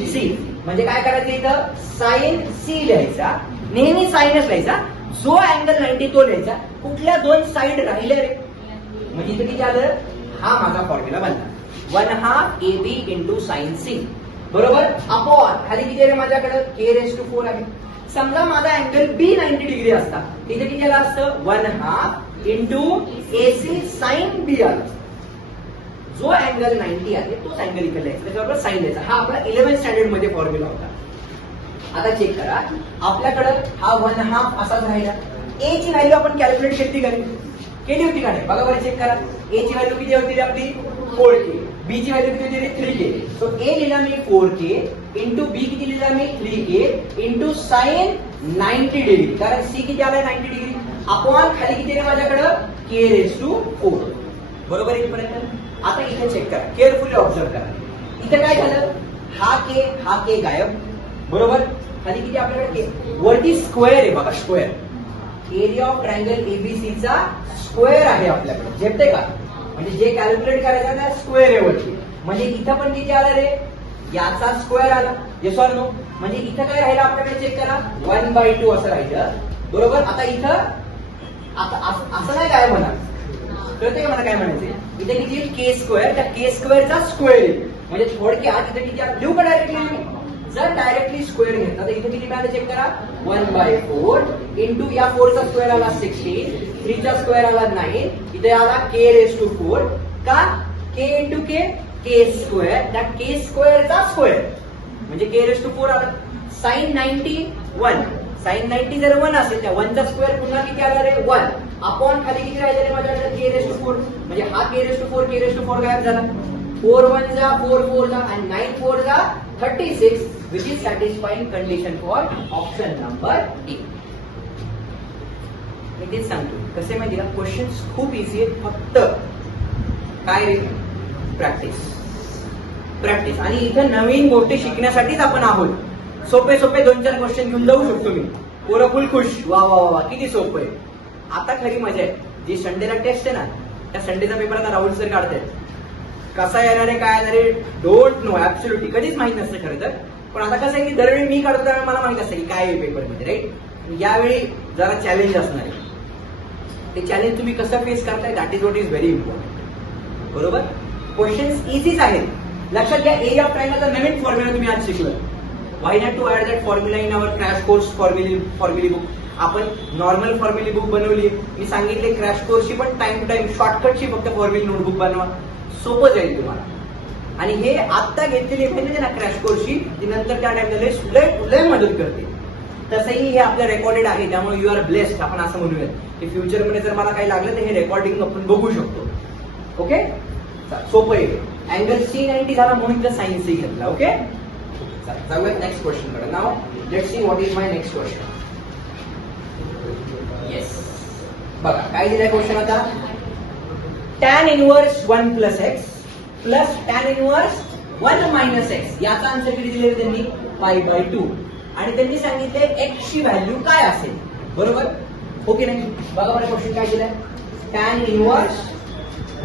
सी. म्हणजे काय करायचं इथं, साइन सी लिहायचा, नेहमी साईनच लिहायचा. जो अँगल 90 तो लिहायचा. कुठल्या दोन साईड राहिल्या रे, म्हणजे इथे किती आलं, हा माझा फॉर्म्युला बनला 1/2 AB इंटू साइन सी, बरोबर. अपॉन खाली किती आहे माझ्याकडे, k⁴ आहे. समजा माझा अँगल बी 90 डिग्री असता, इथे किती आला असतं 1/2 इंटू AC साइन बी आला. जो अँगल 90 आहे तोच अँगल इकडे लिहायचा, त्याच्याबरोबर साइन लिहायचा. हा आपला 11th स्टँडर्ड मध्ये फॉर्म्युला होता. आता चेक करा, आपल्याकडं हा 1/2 असाच राहिला. ए ची व्हॅल्यू आपण कॅल्क्युलेट केली होती का नाही, बघा बरं चेक करा. ए ची व्हॅल्यू किती होती आपली 4K, बी ची व्हॅल्यू किती होती 3K. सो ए लिहिला मी 4K इंटू बी किती लिहिला मी 3K इंटू साइन 90 डिग्री, कारण सी किती आलाय 90 डिग्री, अपॉन खाली किती आहे माझ्याकडं k⁴. बरोबर इथपर्यंत. आता इथे चेक करा, केअरफुली ऑब्झर्व करा. इथे काय झालं, हा के गायब, बरोबर. खाली किती आपल्याकडे के, वरती स्क्वेअर आहे बघा, स्क्वेअर. एरिया ऑफ ट्रायंगल एबीसीचा स्क्वेअर आहे आपल्याकडे, झेपते का, म्हणजे जे कॅल्क्युलेट करायचं ना स्क्वेअर आहे वरती. म्हणजे इथं पण किती आलं रे, याचा स्क्वेअर आला, येस ऑर नो. म्हणजे इथं काय राहिलं आपल्याकडे चेक करा, 1/2 असं राहिलं, बरोबर. आता इथं असं नाही काय म्हणा, कळते का मला काय म्हणायचे, इथे किती k², त्या k² स्क्वेअर आहे. म्हणजे थोडक्यात इथे किती लिहू का डायरेक्टली, जर डायरेक्टली स्क्वेअर घेतला तर इथे किती मिळालं चेक करा, 1/4 इंटू या 4चा स्क्वेअर आला 16, 3चा स्क्वेअर आला 9, इथे आला k⁴. का k इंटू k², त्या k² स्क्वेअर म्हणजे k⁴ आला. साइन 91, साइन 90 जर 1 असेल, त्या 1चा स्क्वेअर पुन्हा किती आला रे 1, अपॉन खाली किती राहिलेले माझ्याकडे k⁴, म्हणजे हा k⁴ गायब झाला. 4 1 जा 4 4 जा आणि 9 4 जा 36, which is satisfying condition for option number D. मी तेच सांगतो, कसे माहिती का, क्वेश्चन्स खूप इझी आहेत, फक्त काय रे प्रॅक्टिस. आणि इथं नवीन गोष्टी शिकण्यासाठीच आपण आहोत. सोपे 2-4 क्वेश्चन घेऊन जाऊ शकतो मी, पोरं फुल खुश, वा वा वा किती सोपं आहे. आता खरी मजा आहे, जी संडेला टेस्ट आहे ना, त्या संडेचा पेपर आता राहुल सर काढतायत. कसा येणार आहे काय येणार आहे डोंट नो, ऍब्सोल्युटली कधीच माहित नसतं खरं तर. पण आता कसं आहे की दरवेळी मी काढतो त्यावेळी मला माहित असतं की काय आहे पेपरमध्ये, राईट. यावेळी जरा चॅलेंज असणार आहे. ते चॅलेंज तुम्ही कसं फेस करताय, that is what is very important, बरोबर. क्वेश्चन्स इझीच आहेत. लक्षात घ्या, एरिया ऑफ ट्रायंगलचा नवीन फॉर्म्युला तुम्ही आज शिकलो. Why not to add that formula in our crash course formulae book. आपण नॉर्मल फॉर्म्युली बुक बनवली, मी सांगितले क्रॅश कोर्सची पण टाइम टू टाइम शॉर्टकटची फक्त फॉर्म्युली नोटबुक बनवा, सोपं जाईल तुम्हाला. आणि हे आत्ता घेतलेली म्हणजे ना क्रॅश कोर्सची, ती नंतर त्या टाइमला लय मदत करते. तसंही हे आपलं रेकॉर्डेड आहे, त्यामुळे यू आर ब्लेस्ड आपण असं म्हणूयात की फ्युचरमध्ये जर मला काही लागलं तर हे रेकॉर्डिंग आपण बघू शकतो. ओके, सोपं आहे. अँगल C90 झाला म्हणून तर साइन सी घेतला. ओके, जाऊया नेक्स्ट क्वेश्चन कडे. Now let's see what is my next question. Yes, बघा काय दिलाय क्वेश्चन आता. tan inverse 1 + x plus tan inverse 1 - x, याचा आन्सर किती दिले त्यांनी π/2. आणि त्यांनी सांगितले x ची व्हॅल्यू काय असेल, बरोबर. ओके नाही, बघा बरं क्वेश्चन काय दिलाय. tan inverse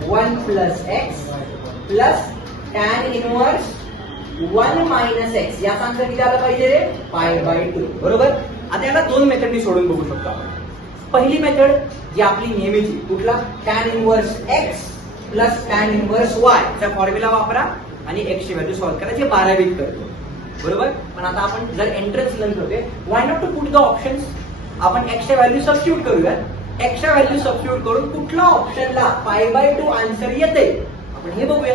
1 + x plus tan inverse 1 - x, याचा आन्सर किती आला पाहिजे रे π/2, बरोबर. आता याला 2 मेथडनी सोडून बघू शकतो आपण. पहिली मेथड जी आपली नेहमीची, कुठला, tan inverse x plus tan inverse y, त्या फॉर्म्युला वापरा आणि x ची व्हॅल्यू सॉल्व्ह करा, जे 12वीत करतो, बरोबर. पण आता आपण जर एंट्रन्स लर्न करतोय, why not to put the options. आपण x च्या व्हॅल्यू सबस्टिट्यूट करूया. x च्या व्हॅल्यू सबस्टिट्यूट करून कुठल्या ऑप्शनला π/2 आन्सर येते आपण हे बघूया.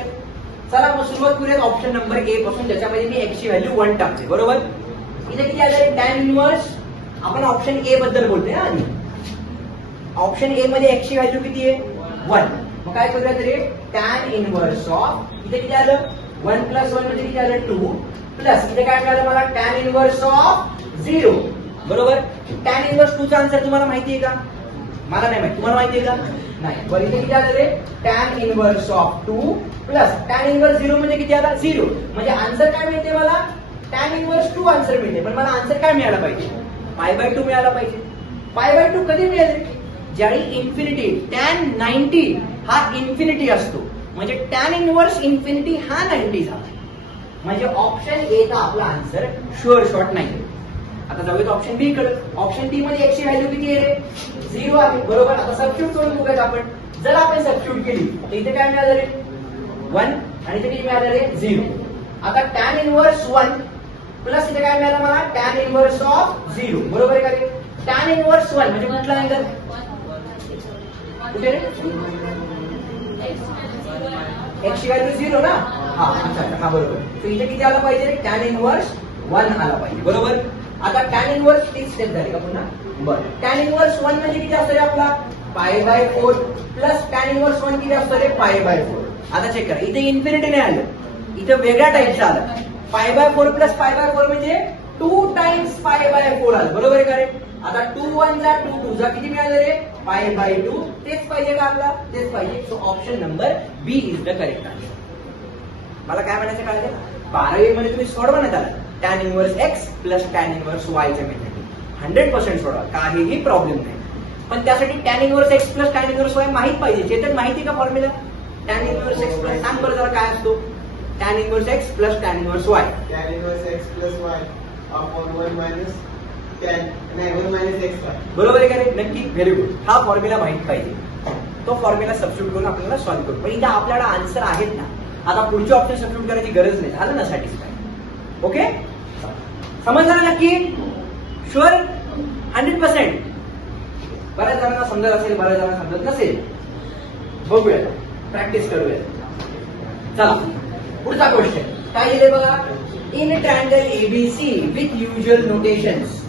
चला मग सुरुवात करूयात ऑप्शन नंबर ए पासून, ज्याच्यामध्ये मी x ची व्हॅल्यू 1 टाकते, बरोबर. इथे किती आलं tan इनवर्स, आपण ऑप्शन ए बद्दल बोलतोय आधी. ऑप्शन ए मध्ये x ची व्हॅल्यू किती आहे 1. मग काय करूया तरी tan इनवर्स ऑफ, इथे किती आलं 1 + 1 म्हणजे किती आलं 2, प्लस इथे काय मिळालं मला tan इनवर्स ऑफ 0, बरोबर. tan इनवर्स 2 चा आन्सर तुम्हाला माहिती आहे का, मला नाही माहिती, तुम्हाला माहिती आहे का नाही. बरं इथे किती आलं रे tan inverse of 2 plus tan inverse 0 म्हणजे किती आला 0. म्हणजे आन्सर काय मिळते मला tan इनवर्स 2 आन्सर मिळते. पण मला आन्सर काय मिळाला पाहिजे π/2 मिळाला पाहिजे. π/2 कधी मिळेल, ज्यावेळी इन्फिनिटी tan 90 हा इन्फिनिटी असतो, म्हणजे tan इनवर्स इन्फिनिटी हा 90 झाला. म्हणजे ऑप्शन ए चा आपला आन्सर शुअर शॉट नाही. आता जाऊयात ऑप्शन बी कडे. ऑप्शन बी मध्ये एक्स ची व्हॅल्यू किती आहे रे? 0 आहे. बरोबर. आता सबस्टिट्यूट करून बघूयात आपण. जर आपण सबस्टिट्यूट केली तर इथे काय मिळालं रे? 1 आणि इथे किती मिळालं रे? 0. आता tan इनव्हर्स 1 प्लस इथे काय मिळालं मला? tan inverse of 0. बरोबर आहे का रे? tan इनव्हर्स 1 म्हणजे कुठला अँगल? कुठे रे? एक्स ची व्हॅल्यू 0 ना? हा अच्छा हा बरोबर. तर इथे किती आला पाहिजे? tan इनव्हर्स 1 आला पाहिजे. बरोबर. आता tan इनव्हर्स 3 स्टेप झाली का पुन्हा? बरं. tan इनव्हर्स 1 म्हणजे किती असतं रे आपला? π/4 प्लस tan इनव्हर्स 1 किती असतं रे? π/4. आता चेक करा. इथे इन्फिनिटी नाही आलं. इथे वेगळ्या टाईपचं आलं. π/4 प्लस π/4 म्हणजे 2 टाइम्स π/4 आलं. बरोबर आहे का रे? आता 2 1 जा 2 2 जा किती मिळालं रे? π/2. तेच पाहिजे का आपला? तेच पाहिजे. So option number B is the correct answer. मला काय म्हणायचं कळलं? 12वी मध्ये तुम्ही सोडवा ना त्याला. tan inverse x plus tan inverse y च्या मेथड 100% सोडवा. काहीही प्रॉब्लेम नाही. पण त्यासाठी tan inverse x plus tan inverse y माहित पाहिजे. चेतन माहिती का formula? tan inverse x plus सांग बरं जरा काय असतो? tan inverse x plus tan inverse y. tan inverse x plus y upon 1 minus tan नाही 1 मायनस x. बरोबर आहे का रे? नक्की. Very good. हा फॉर्म्युला माहित पाहिजे. तो फॉर्म्युला सबस्टिट्यूट करून आपल्याला सॉल्व्ह करू. पण इथे आपल्याला आन्सर आहेत ना. आता पुढचे ऑप्शन सबस्टिट्यूट करायची गरज नाही. झालं ना सॅटिस्फाय? ओके. समजलं ना नक्की? शुअर 100%. बऱ्याच जणांना समजत असेल, बऱ्याच जणांना समजत नसेल. बघूया, प्रॅक्टिस करूया. चला पुढचा क्वेश्चन काय दिले बघा. In triangle ABC with usual notations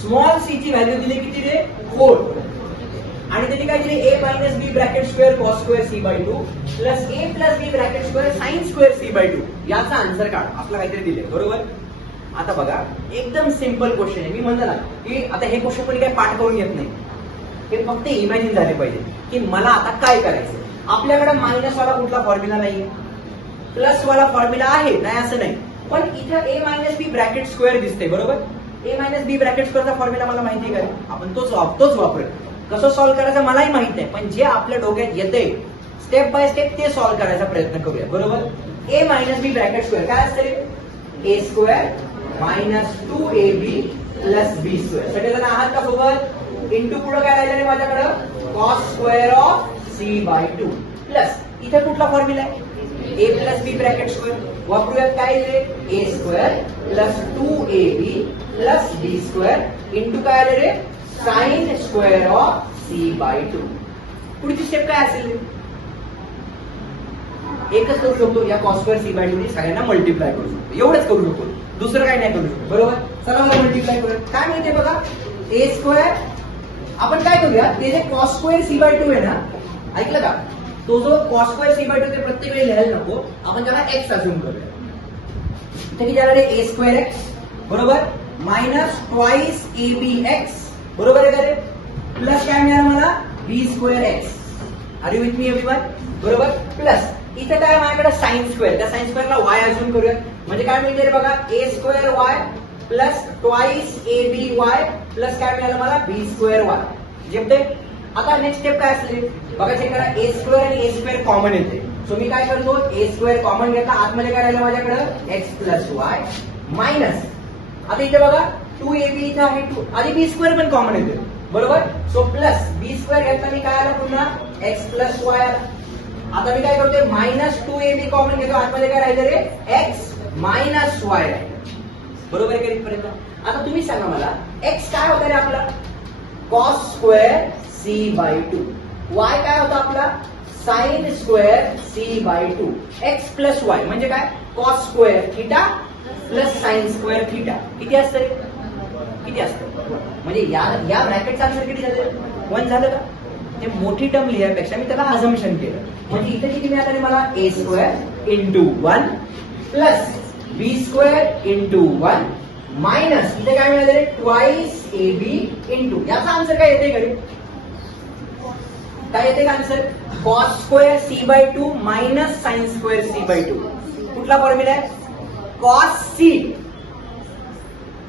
small C ची व्हॅल्यू दिली किती रे? 4 आणि त्यांनी काय दिले? a minus B bracket square cos square c/2 plus a plus B bracket square sine square c/2 याचा आन्सर काढ. आपला काहीतरी दिले. बरोबर. आता बघा एकदम सिंपल क्वेश्चन आहे. मी म्हणतो ना की आता हे क्वेश्चन कोणी काही पाठ करून येत नाही. हे फक्त इमॅजिन झाले पाहिजे की मला आता काय करायचं. आपल्याकडे मायनस वाला कुठला फॉर्म्युला नाहीये, प्लस वाला फॉर्म्युला आहे नाही असं नाही. पण इथं a minus B bracket square दिसते. बरोबर. a मायनस बी ब्रॅकेट स्क्वेअरचा फॉर्म्युला मला माहिती आहे का? आपण तोच वापरेल. कसं सॉल्व्ह करायचं मलाही माहित नाही. पण जे आपल्या डोक्यात येते स्टेप बाय स्टेप ते सॉल्व्ह करायचा प्रयत्न करूया. बरोबर. a minus B bracket square काय असते रे? a square minus 2ab plus B square. सगळेजण आहात का सोबत? इंटू पुढे काय राहिलं रे माझ्याकडं? Cos square of c/2 plus इथे कुठला फॉर्म्युला आहे? a plus B bracket square. वापरूयात काय रे? a square plus 2ab plus B square into काय आले रे? Sine square of c/2. पुढची स्टेप काय असेल? एकच करू शकतो. या कॉस स्क्वेअर c/2 ने सगळ्यांना मल्टिप्लाय करू शकतो. एवढंच करू शकतो. दुसरं काही नाही करू शकतो. बरोबर. चला मला मल्टिप्लाय करूया. काय मिळते बघा? a स्क्वेअर आपण काय करूया? ते जे कॉस स्क्वेअर c/2 आहे ना, ऐकलं का? तो जो कॉस स्क्वेअर c/2 ते प्रत्येक वेळी लिहायला नको. आपण त्याला x अज्युम करूया. इथे किती आलं रे? a स्क्वेअर x बरोबर मायनस ट्वाइस abx बरोबर आहे का रे? प्लस काय मिळालं मला? B square x. Are you with me everyone? बरोबर. प्लस इथे काय माझ्याकडे साइन स्क्वेअर. त्या साइन स्क्वेअरला वाय अज्युम करूया. म्हणजे काय मिळते रे बघा? a square y plus twice aby plus काय मिळालं मला? B square y. जेमते. आता नेक्स्ट स्टेप काय असले बघा. चेक करा. a स्क्वेअर आणि a स्क्वेअर कॉमन येते. सो मी काय करतो? a स्क्वेअर कॉमन घेतला. आतमध्ये काय राहिलं माझ्याकडे? x प्लस वाय मायनस आता इथे बघा 2ab इथे आहे 2 आणि बी स्क्वेअर पण कॉमन येते. बरोबर. सो प्लस बी स्क्वेअर घेतला मी काय आला पुन्हा? x प्लस वाय आला. आता मी काय करतोय? मायनस 2ab कॉमन घेतो. आतमध्ये काय राहिलं रे? x मायनस वाय राहिलं. बरोबर आहे का इथपर्यंत? आता तुम्ही सांगा मला x काय होता रे आपला? Cos square c/2. y काय होता आपला? Sign square c/2. x plus y म्हणजे काय? Cos square theta plus sine square theta. किती असतं रे? किती असतं? म्हणजे या ब्रॅकेटचा आन्सर किती झालं? 1 झालं का? ते मोठी टर्म लिहायपेक्षा मी त्याला अझम्पशन केलं. म्हणजे इथे किती मिळालं रे मला? a square into 1 plus B square into 1 minus इथे काय मिळालं रे? Twice ab into. याचा आन्सर काय येते घरी? काय येते का answer? Cos square c/2 minus sine square c/2. कुठला फॉर्म्युला आहे? Cos C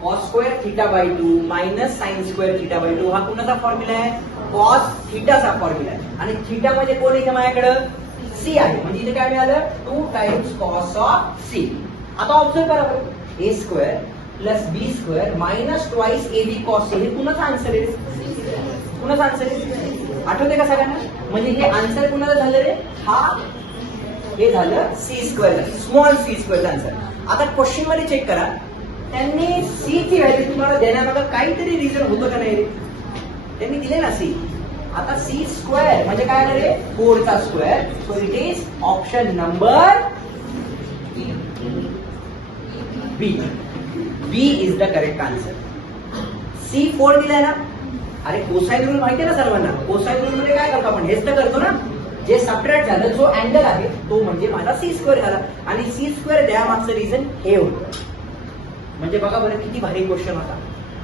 cos square θ/2 minus sine square θ/2 हा कुणाचा फॉर्म्युला आहे? कॉस थिटाचा फॉर्म्युला आहे. आणि थिटा मध्ये कोण इथे माझ्याकडं? सी आहे. म्हणजे इथे काय मिळालं? 2 टाइम्स कॉस ऑफ सी. आता ऑब्झर्व करा बरं. a square plus B square minus twice A B cos C. हे कुणाचं आन्सर आहे? कुणाचं आन्सर आहे? आठवते का सगळ्यांना? म्हणजे हे आन्सर कुणाला झालं रे? हे झालं सी स्क्वेअर, स्मॉल सी स्क्वेअरचं आन्सर. आता क्वेश्चन मध्ये चेक करा, त्यांनी सी ची व्हॅल्यू तुम्हाला देण्यामागं काहीतरी रिझन होतं का नाही रे? त्यांनी दिले ना सी. आता सी स्क्वेअर म्हणजे काय आलं रे? 4 चा square. So it is option number B. B is the correct answer. C 4 दिलाय ना. अरे कोसाइन रूल माहिती आहे ना सर्वांना? कोसाइन रूल मध्ये काय करतो आपण? हेच तर करतो ना. जे सबट्रॅक्ट झालं, जो अँगल आहे तो म्हणजे माझा सी स्क्वेअर झाला. आणि सी स्क्वेअर द्यामागचं रिझन हे होतं. म्हणजे बघा बरं किती भारी क्वेश्चन होता.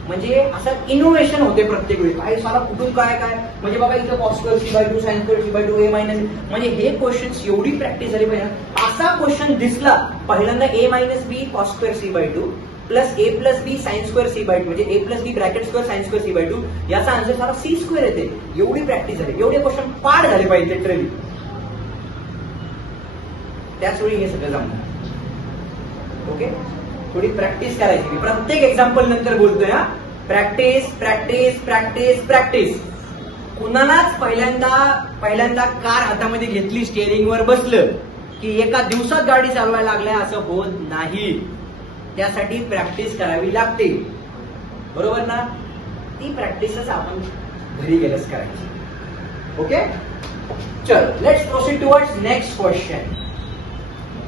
म्हणजे असं इनोव्हेशन होते प्रत्येक वेळी. काय साला कुठून काय काय म्हणजे बघा इथं cos square C by 2 sine square C by 2 A minus. म्हणजे हे क्वेश्चन एवढी प्रॅक्टिस झाली पाहिजे. असा क्वेश्चन दिसला पहिल्यांदा A minus B cos square C by 2 plus A plus B sine square C by 2 म्हणजे A plus B bracket square sine square C by 2. याचा आन्सर सारा सी स्क्वेअर येते. एवढी प्रॅक्टिस झाली, एवढे क्वेश्चन पाठ झाले पाहिजे लिटरली. त्याच वेळी हे सगळं जमणार. ओके, थोडी प्रॅक्टिस करायची. प्रत्येक एक्झाम्पल नंतर बोलतोय हा. Practice practice practice practice. कुणालाच पहिल्यांदा कार हातामध्ये घेतली, स्टिअरिंगवर बसलं की एका दिवसात गाडी चालवायला लागलाय असं होत नाही. त्यासाठी प्रॅक्टिस करावी लागते. बरोबर ना? ती प्रॅक्टिसच आपण घरी गेलंच करायची. ओके, चल let's proceed towards next question.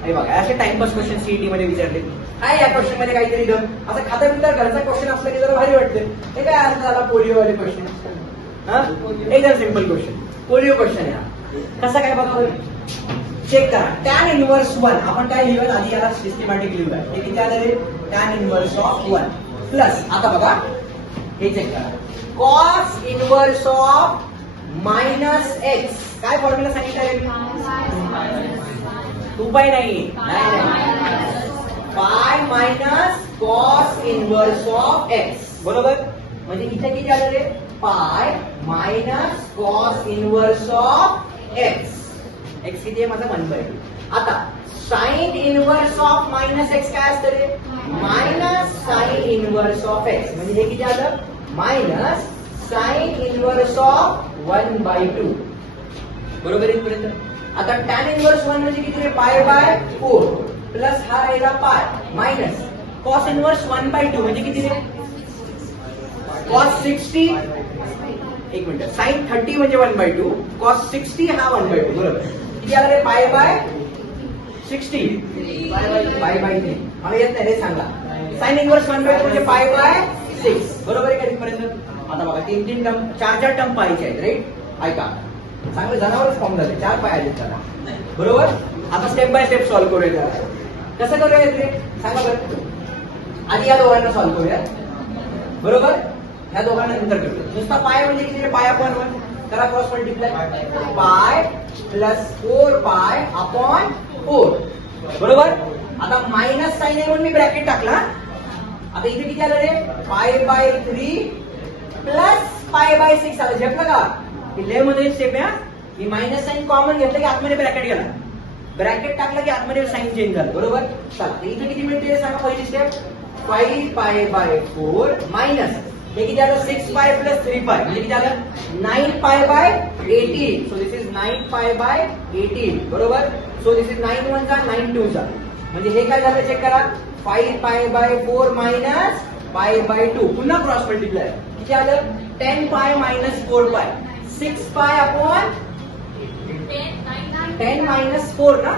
हे बघा असे टाइमपास क्वेश्चन सीईटी मध्ये विचारले. काय या क्वेश्चन मध्ये काहीतरी दम असं खाता पिता घरचा क्वेश्चन असला की जरा भारी वाटते. हे काय असं झाला पोलिओ वाले क्वेश्चन. एकदम सिंपल क्वेश्चन, पोलिओ क्वेश्चन आहे. कसा काय बघा चेक करा. टॅन इनव्हर्स 1 आपण काय लिहिलं आधी, याला सिस्टमॅटिक लिहिलं. हे किती आलं रे? टॅन इनव्हर्स ऑफ 1 प्लस आता बघा हे चेक करा, cos inverse of minus x. काय फॉर्म्युला सांगितलं? 2 पाय नाही, pi minus cos inverse of x. बरोबर? म्हणजे इथे किती आलं रे? Pi minus cos inverse of x. X किती आहे माझा? 1/2. आता sine inverse of minus x काय असतं रे? Minus sine inverse of x. म्हणजे हे किती आलं? Minus sine inverse of 1/2. बरोबर इथपर्यंत. आता टॅन इनव्हर्स 1 म्हणजे किती रे? पाय बाय 4 प्लस हा राहिला पाय मायनस कॉस इनव्हर्स 1/2 म्हणजे किती रे? कॉस 60. एक मिनिट, साइन 30 म्हणजे 1/2, कॉस 60 हा 1/2. बरोबर. किती आला रे? Pi by 60. Pi by 3. मला येत नाही रे सांगा. साइन इनव्हर्स 1/2 म्हणजे पाय बाय 6. बरोबर आहे का इथपर्यंत? आता बघा 3 टर्म 4 टर्म पाहायचे आहेत. राईट? ऐका, चांगले जनावरच फॉर्म झाले. 4 पाय आले त्याला. बरोबर. आता स्टेप बाय स्टेप सॉल्व्ह करूया. कसं करूया रे? सांगा बरं. आधी या दोघांना सॉल्व्ह करूया. बरोबर. ह्या दोघांना नंतर करतो. नुसता पाय म्हणजे किती? Pi upon 1. त्याला क्रॉस मल्टिप्लाय. पाय प्लस 4 पाय अपॉन 4. बरोबर. आता मायनस साइन आहे म्हणून मी ब्रॅकेट टाकला. आता इथे किती आलं रे? Pi by 3 plus pi by 6 आलं. झेपलं का? ले मध्ये स्टेप आहे. मी मायनस साइन कॉमन घेतलं की आतमध्ये ब्रॅकेट गेला. ब्रॅकेट टाकला की आतमध्ये साइन चेंज झालं. बरोबर. चला इथे किती मिळते सांगा पहिली स्टेप. 5 पाय बाय 4 मायनस हे किती आलं? 6 पाय प्लस 3 पाय म्हणजे किती आलं? 9 pi by 18. So this is 9 pi by 18. बरोबर. सो दिस इज 9 1 चा 9 2 चा म्हणजे हे काय झालं चेक करा. 5 pi by 4 minus pi by 2. पुन्हा क्रॉस मल्टिप्लाय. किती आलं? 10 पाय मायनस 4 पाय. 6 पाय अपॉन 10 मायनस 4 ना.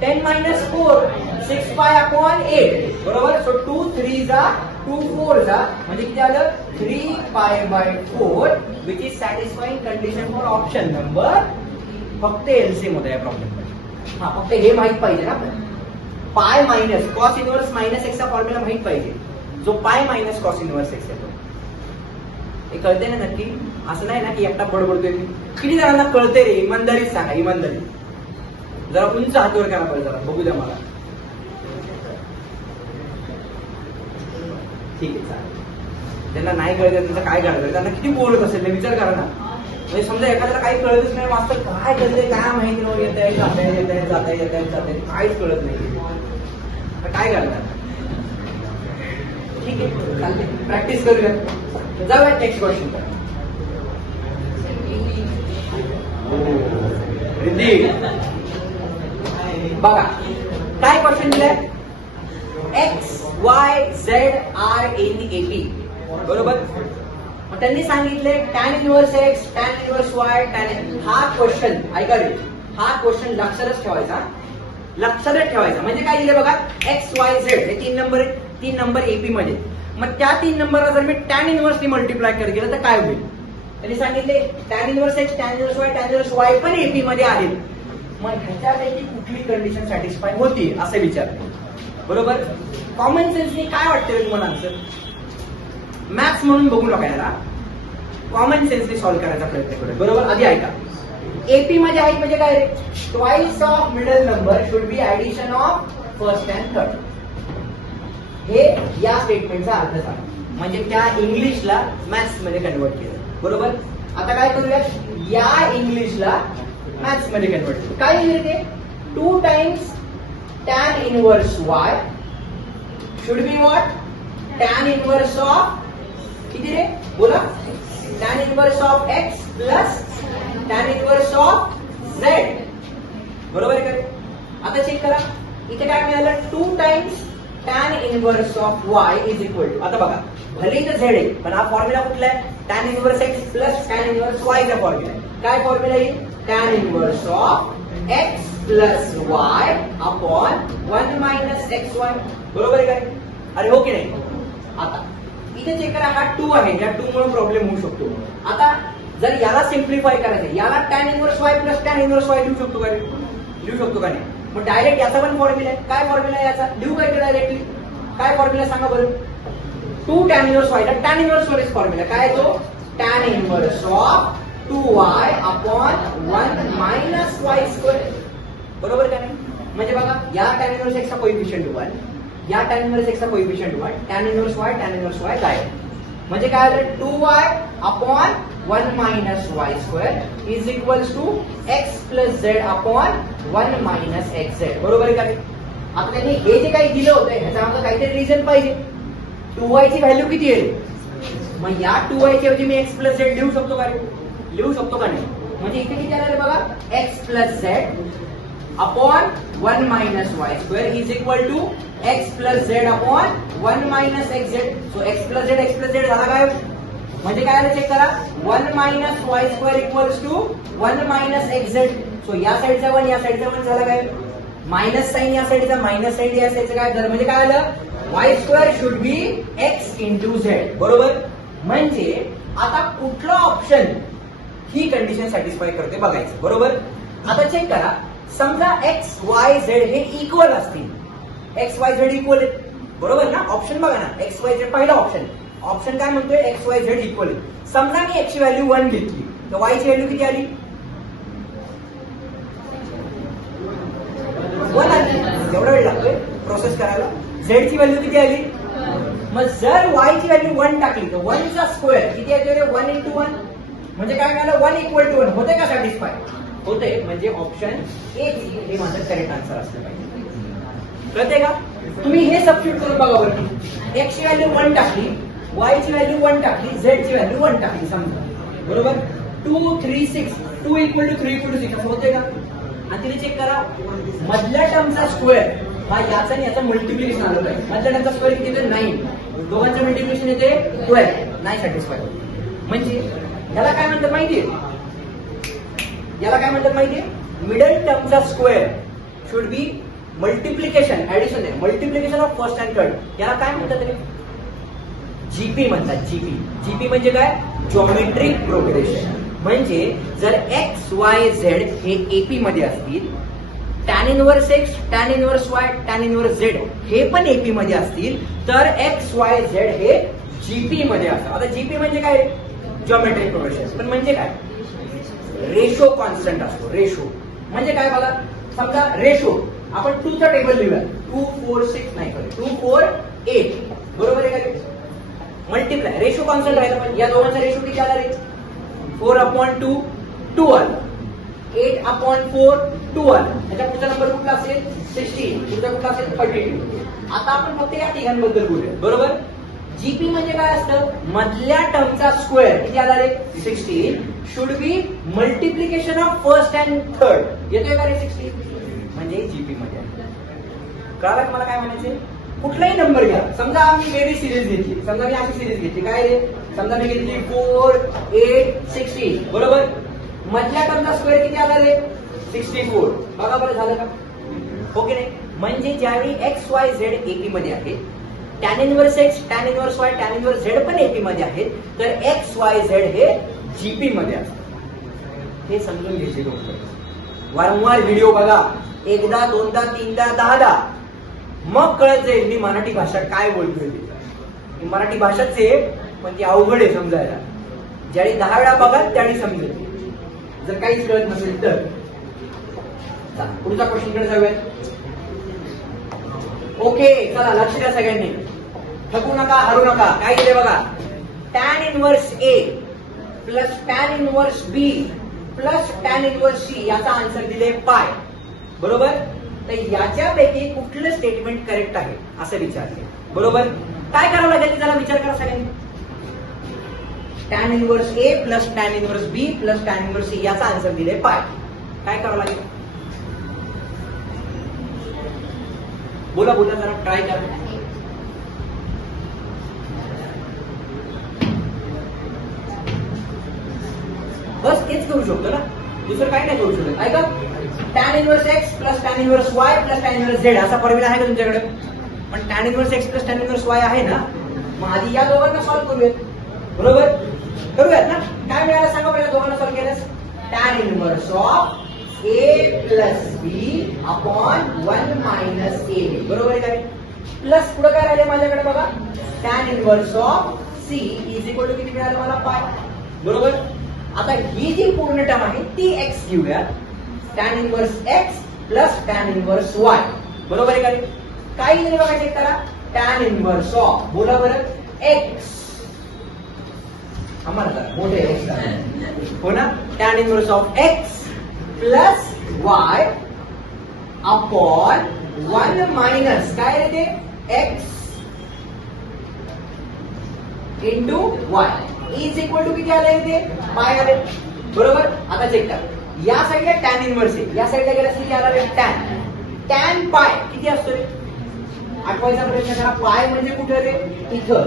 10 मायनस 4 6 पाय अपॉन 8. बरोबर. सो 2 3 जा 2 4 जा म्हणजे किती आलं? 3 pi by 4 which is satisfying condition for option number. फक्त एलसीएम होता या प्रॉब्लेम. हा फक्त हे माहित पाहिजे ना. पाय मायनस कॉस इनव्हर्स मायनस एक्सचा फॉर्म्युला माहित पाहिजे. जो पाय मायनस कॉस इनव्हर्स एक्स येतो हे कळते ना नक्की. असं नाही ना की एकटा बडबडतोय. किती जणांना कळते रे? इमानदारीच सांगा. इमानदारी जरा उंच हातवर करा पाहिजे. जरा बघू द्या मला. ठीक आहे चालेल. ज्यांना नाही कळत त्यांचं काय करायचं? त्यांना किती बोलत असेल ते विचार करा ना. म्हणजे समजा एखाद्याला काही कळतच नाही, मास्तर काय करते काय माहिती नाही, येत आहे जात आहे येत आहे जात आहे येत आहे जात आहे काहीच कळत नाही. काय करणार? ठीक आहे, चालते, प्रॅक्टिस करूया. जाऊया नेक्स्ट क्वेश्चन. बघा काय क्वेश्चन दिलाय. X Y Z are in AP, बरोबर. मग त्यांनी सांगितले tan inverse x, tan inverse Y, tan. हा क्वेश्चन ऐका रे, हा क्वेश्चन लक्षातच ठेवायचा, लक्षातच ठेवायचा. म्हणजे काय दिले बघा, एक्स वाय झेड हे 3 नंबर एपी मध्ये. मग त्या 3 नंबरला जर मी टॅन इनवर्सनी मल्टिप्लाय केलं तर काय होईल. त्यांनी सांगितले tan inverse x, tan inverse Y, tan inverse Y पण एपी मध्ये आहेत. मग ह्याच्यापैकी कुठली कंडिशन सॅटिस्फाय होती असं विचार, बरोबर. कॉमन सेन्सनी काय वाटतं तुम्हाला आन्सर. मॅथ्स म्हणून बघू नका याला, कॉमन सेन्सने सॉल्व्ह करायचा प्रयत्न करूया, बरोबर. आधी ऐका, एपी मध्ये आहे म्हणजे काय रे, twice of middle number should be addition of first and third. हे या स्टेटमेंटचा अर्थ झाला. म्हणजे त्या इंग्लिशला मॅथ्स मध्ये कन्वर्ट केलं, बरोबर. आता काय करूया, या इंग्लिशला मॅथ्स मध्ये कन्वर्ट केलं. काय लिहिले ते, 2 times tan inverse Y should be what, tan inverse of किती रे बोला, tan inverse of x plus tan inverse of Z, बरोबर आहे का. आता चेक करा, इथे काय मिळालं, 2 times tan inverse of Y is equal to. आता बघा, भले इथं झेड आहे पण हा फॉर्म्युला कुठला आहे, tan inverse x plus tan inverse Y चा फॉर्म्युला आहे. काय फॉर्म्युला येईल, tan inverse of x plus Y upon 1 minus X Y, बरोबर आहे काय. अरे हो की नाही. आता इथे चेक करा, हा 2 आहे, या 2 मुळे प्रॉब्लेम होऊ शकतो. आता जर याला सिम्प्लिफाय करायचं, याला tan inverse Y plus tan inverse Y लिहू शकतो का रे, लिहू शकतो का नाही. मग डायरेक्ट याचा पण फॉर्म्युला आहे. काय फॉर्म्युला आहे याचा, लिहू काय डायरेक्टली. काय फॉर्म्युला सांगा बरं, 2 tan inverse Y, tan inverse वायच फॉर्म्युला काय तो, tan inverse of 2y upon 1 minus y square, बरोबर का नाही. म्हणजे बघा, या टॅन इनवर्स एक्सचा कोइफिशियंट 1, या टॅन इनवर्स एक्सचा कोइफिशियंट 1, टॅन इनवर्स वाय काय. म्हणजे काय आलं, 2y upon 1 minus y square is equals to x plus z upon 1 minus x z, बरोबर का. आता त्यांनी हे जे काही दिलं होतं ह्याचा आमचं काहीतरी रिझन पाहिजे. 2y ची व्हॅल्यू किती आहे, मग या 2y ची ऐवजी मी एक्स प्लस झेड लिहू शकतो का, लिहू शकतो का नाही. म्हणजे इथे किती आलं बघा, x plus z upon 1 minus y square is equal to x plus z upon 1 minus x z. So x plus z झाला काय, म्हणजे काय आलं चेक करा, 1 minus y square equals to 1 minus x z. So या साईडचा 1 या साईडचा 1 झाला काय, मायनस साईन या साईडचा मायनस साईड या साईडचं काय झालं. म्हणजे काय आलं, Y square should B x into Z, बरोबर. म्हणजे आता कुठला ऑप्शन ही कंडिशन सॅटिस्फाय करते बघायचं, बरोबर. आता चेक करा, समजा एक्स वाय झेड हे इक्वल असतील, एक्स वाय झेड इक्वल आहेत, बरोबर ना. ऑप्शन बघा ना, एक्स वाय झेड पहिला ऑप्शन काय म्हणतोय, एक्स वाय झेड इक्वल. समजा मी एक्स ची व्हॅल्यू 1 घेतली तर वाय ची व्हॅल्यू किती आली, 1 आली. एवढा वेळ लागतोय प्रोसेस करायला. झेड ची व्हॅल्यू किती आली, मग जर वाय ची व्हॅल्यू 1 टाकली तर 1 चा स्क्वेअर किती येतोय, 1 इंटू 1. म्हणजे काय झालं, 1 इक्वल टू 1 होते का सॅटिस्फाय, होते. म्हणजे ऑप्शन ए हे माझं करेक्ट आन्सर असलं पाहिजे, कळते का. तुम्ही हे सबस्टिट्यूट करून बघा बरं, एक्स ची व्हॅल्यू 1 टाकली, वाय ची व्हॅल्यू 1 टाकली, झेड ची व्हॅल्यू 1 टाकली समजा, बरोबर. 2 3 6 2 इक्वल टू 3 इक्वल टू 6 असं होते का. आणि तिथे चेक करा, मधल्या टर्मचा स्क्वेअर हा याचा आणि याचा मल्टिप्लिकेशन आलं पाहिजे. मधल्या टर्मचा स्क्वेअर किती येते, 9. दोघांचं मल्टिप्लिकेशन येते 12, नाही सॅटिस्फाय. म्हणजे याला काय म्हणतात माहितीये, याला काय म्हणतात माहितीये, मिडल टर्मचा square should be multiplication, addition आहे, multiplication of first and third. याला काय म्हणतात रे, जीपी म्हणतात. जीपी म्हणजे काय, जॉमेट्रिक प्रोग्रेशन. म्हणजे जर एक्स वाय झेड हे एपी मध्ये असतील, tan inverse x, tan inverse Y, tan inverse z हे पण एपी मध्ये असतील, तर एक्स वाय झेड हे जीपी मध्ये असतात. आता जीपी म्हणजे काय, जॉमेट्रिक प्रोग्रेशन. पण म्हणजे काय, रेशो कॉन्स्टंट असतो. रेशो म्हणजे काय बघा, समजा रेशो आपण 2 चा टेबल लिहूया, 2 4 6 नाही 2 4 8, बरोबर आहे का. मल्टिप्लाय रेशो कॉन्स्टंट राहिला, पण या दोघांचा रेशो किती आला रे, 4/2 12, 8/4 12. त्याच्या पुढचा नंबर कुठला असेल 16, पुढचा कुठला असेल 32. आता आपण फक्त या तिघांबद्दल बोलूया, बरोबर. जीपी म्हणजे काय असतं, मधल्या टर्मचा स्क्वेअर किती आला रे 16 should be multiplication of first and third. येतोय का रे 16 म्हणजे जीपी मध्ये. कळालं का मला काय म्हणायचे. कुठलाही नंबर घ्या, समजा आम्ही वेगळी सिरीज घेतली, समजा मी अशी सिरीज घेतली काय रे, समजा मी घेतली 4 8 16 बरोबर. मधल्या टर्मचा स्क्वेअर किती आला रे 64. बघा बरं झालं का, ओके नाही. म्हणजे ज्यावेळी एक्स वाय झेड एपी मध्ये आहे, tan inverse x tan inverse y tan inverse z पण एपी मध्ये आहेत, तर एक्स वाय झेड हे जीपी मध्ये असतात. हे समजून घ्यायचे लोक. वारंवार व्हिडिओ बघा, एकदा दोनदा तीनदा 10दा, मग कळत जाईल मी मराठी भाषा काय बोलतोय. ती मराठी भाषाच आहे पण ती अवघड आहे समजायला. ज्यावेळी 10 वेळा बघा त्यावेळी समजेल, जर काहीच कळत नसेल तर. पुढचा क्वेश्चन कडे जाऊयात. ओके चला लक्ष द्या सगळ्यांनी, थकू नका हरू नका. काय केले बघा, टॅन इनव्हर्स ए प्लस टॅन इनव्हर्स बी प्लस टॅन इनव्हर्स सी याचा आन्सर दिले पाय बरोबर. तर याच्यापैकी कुठलं स्टेटमेंट करेक्ट आहे असं विचारले बरोबर. काय करावं लागेल त्याला विचार करा सगळ्यांनी. टॅन इनव्हर्स ए प्लस टॅन इनव्हर्स बी प्लस टॅन इनव्हर्स सी याचा आन्सर दिले पाय. काय करावं लागेल बोला बोला जरा ट्राय करा. बस तेच करू शकतो ना, दुसरं काय नाही करू शकत. ऐका, tan inverse x plus tan inverse y plus tan inverse z असा फॉर्म्युला आहे का तुमच्याकडे. पण tan inverse x plus tan inverse y आहे ना, मग आधी या दोघांना सॉल्व्ह करूयात बरोबर. करूयात ना. काय मिळालं सांगा पहिल्या दोघांना सॉल्व्ह केल्यास. Tan inverse of a plus b upon 1 minus a b बरोबर आहे का. प्लस पुढे काय राहिले माझ्याकडे बघा, tan inverse of c is equal to किती मिळालं मला पाय बरोबर. आता ही जी पूर्ण टर्म आहे ती एक्स घेऊया, tan inverse x plus tan inverse y बरोबर आहे का. काही नाही बघा चेक करा, टॅन इनव्हर्स ऑफ बोला बरं एक्स आम्हाला मोठे एक्स हो ना, tan inverse of x plus Y upon 1 minus काय रे ते x into y is equal to किती आले ते पाय आले बरोबर. आता चेक करा, या साईडला टॅन इनव्हर्स आहे, या साईडला गेला किती आला रे टॅन. टॅन पाय किती असतो रे, आठवायचा प्रयत्न करा. पाय म्हणजे कुठे रे इथं.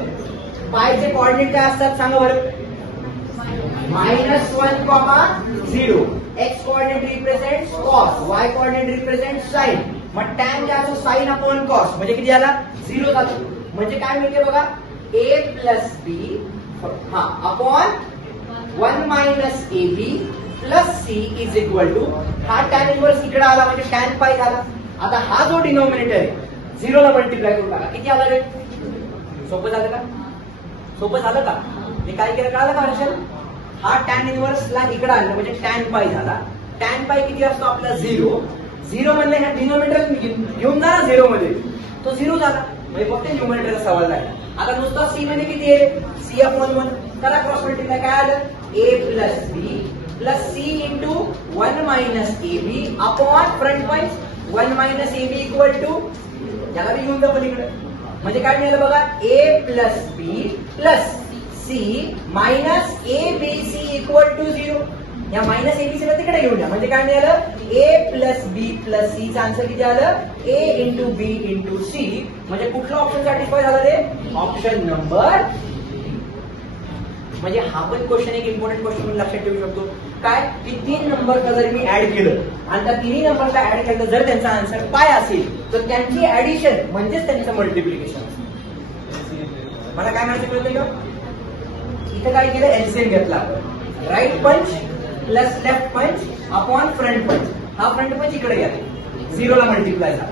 पायचे कोऑर्डिनेट काय असतात सांगा बरं. -1,0 x coordinate represent cos, y coordinate represent sine. मग टॅन काय असतो साइन अपॉन कॉस म्हणजे किती आला 0 झाला. म्हणजे काय मिळते बघा ए प्लस बी हा upon 1 minus a b plus C is equal to हा टॅन इनव्हर्स इकडे आला म्हणजे टॅन पाय झाला. आता हा जो डिनॉमिनेटर आहे 0 ला मल्टिप्लाय करून टाका किती आला रे. सोपं झालं का, सोपं झालं का. हे काय केलं कळालं का हर्षल. हा टॅन इनव्हर्स ला इकडे आणलं म्हणजे टॅन पाय झाला. टॅन पाय किती असतो आपला 0. 0 मधले ह्या डिनॉमिनेटर घेऊन जा 0 मध्ये तो 0 झाला म्हणजे फक्त न्यूमरेटरचा सवाल झाला. आता नुसता सी मध्ये किती आहे सी अपॉन 1 करा क्रॉस मल्टिप्लाय काय आलं a plus b plus c into 1 minus a b upon front pi 1 minus a b equal to याला बी घेऊन जा पलीकडे म्हणजे काय मिळालं बघा a plus b plus c minus a b c equal to 0. या मायनस एबीसी ला तिकडे घेऊन या म्हणजे काय मिळालं A plus b plus C चा आन्सर किती आलं ए इंटू बी इंटू सी. म्हणजे कुठलं ऑप्शन सॅटिस्फाय झालं रे ऑप्शन नंबर. म्हणजे हा पण क्वेश्चन एक इम्पॉर्टंट क्वेश्चन म्हणून लक्षात ठेवू शकतो काय की 3 नंबरचं जर मी ऍड केलं आणि त्या 3 नंबरला ऍड केलं जर त्यांचा आन्सर पाय असेल तर त्यांची ऍडिशन म्हणजेच त्यांचं मल्टिप्लिकेशन. मला काय माहिती कळतंय का इथं काय केलं एलसीएम घेतला राईट पंच plus left punch upon front पंच. हा फ्रंट पंच इकडे घ्या 0 ला मल्टिप्लाय झाला.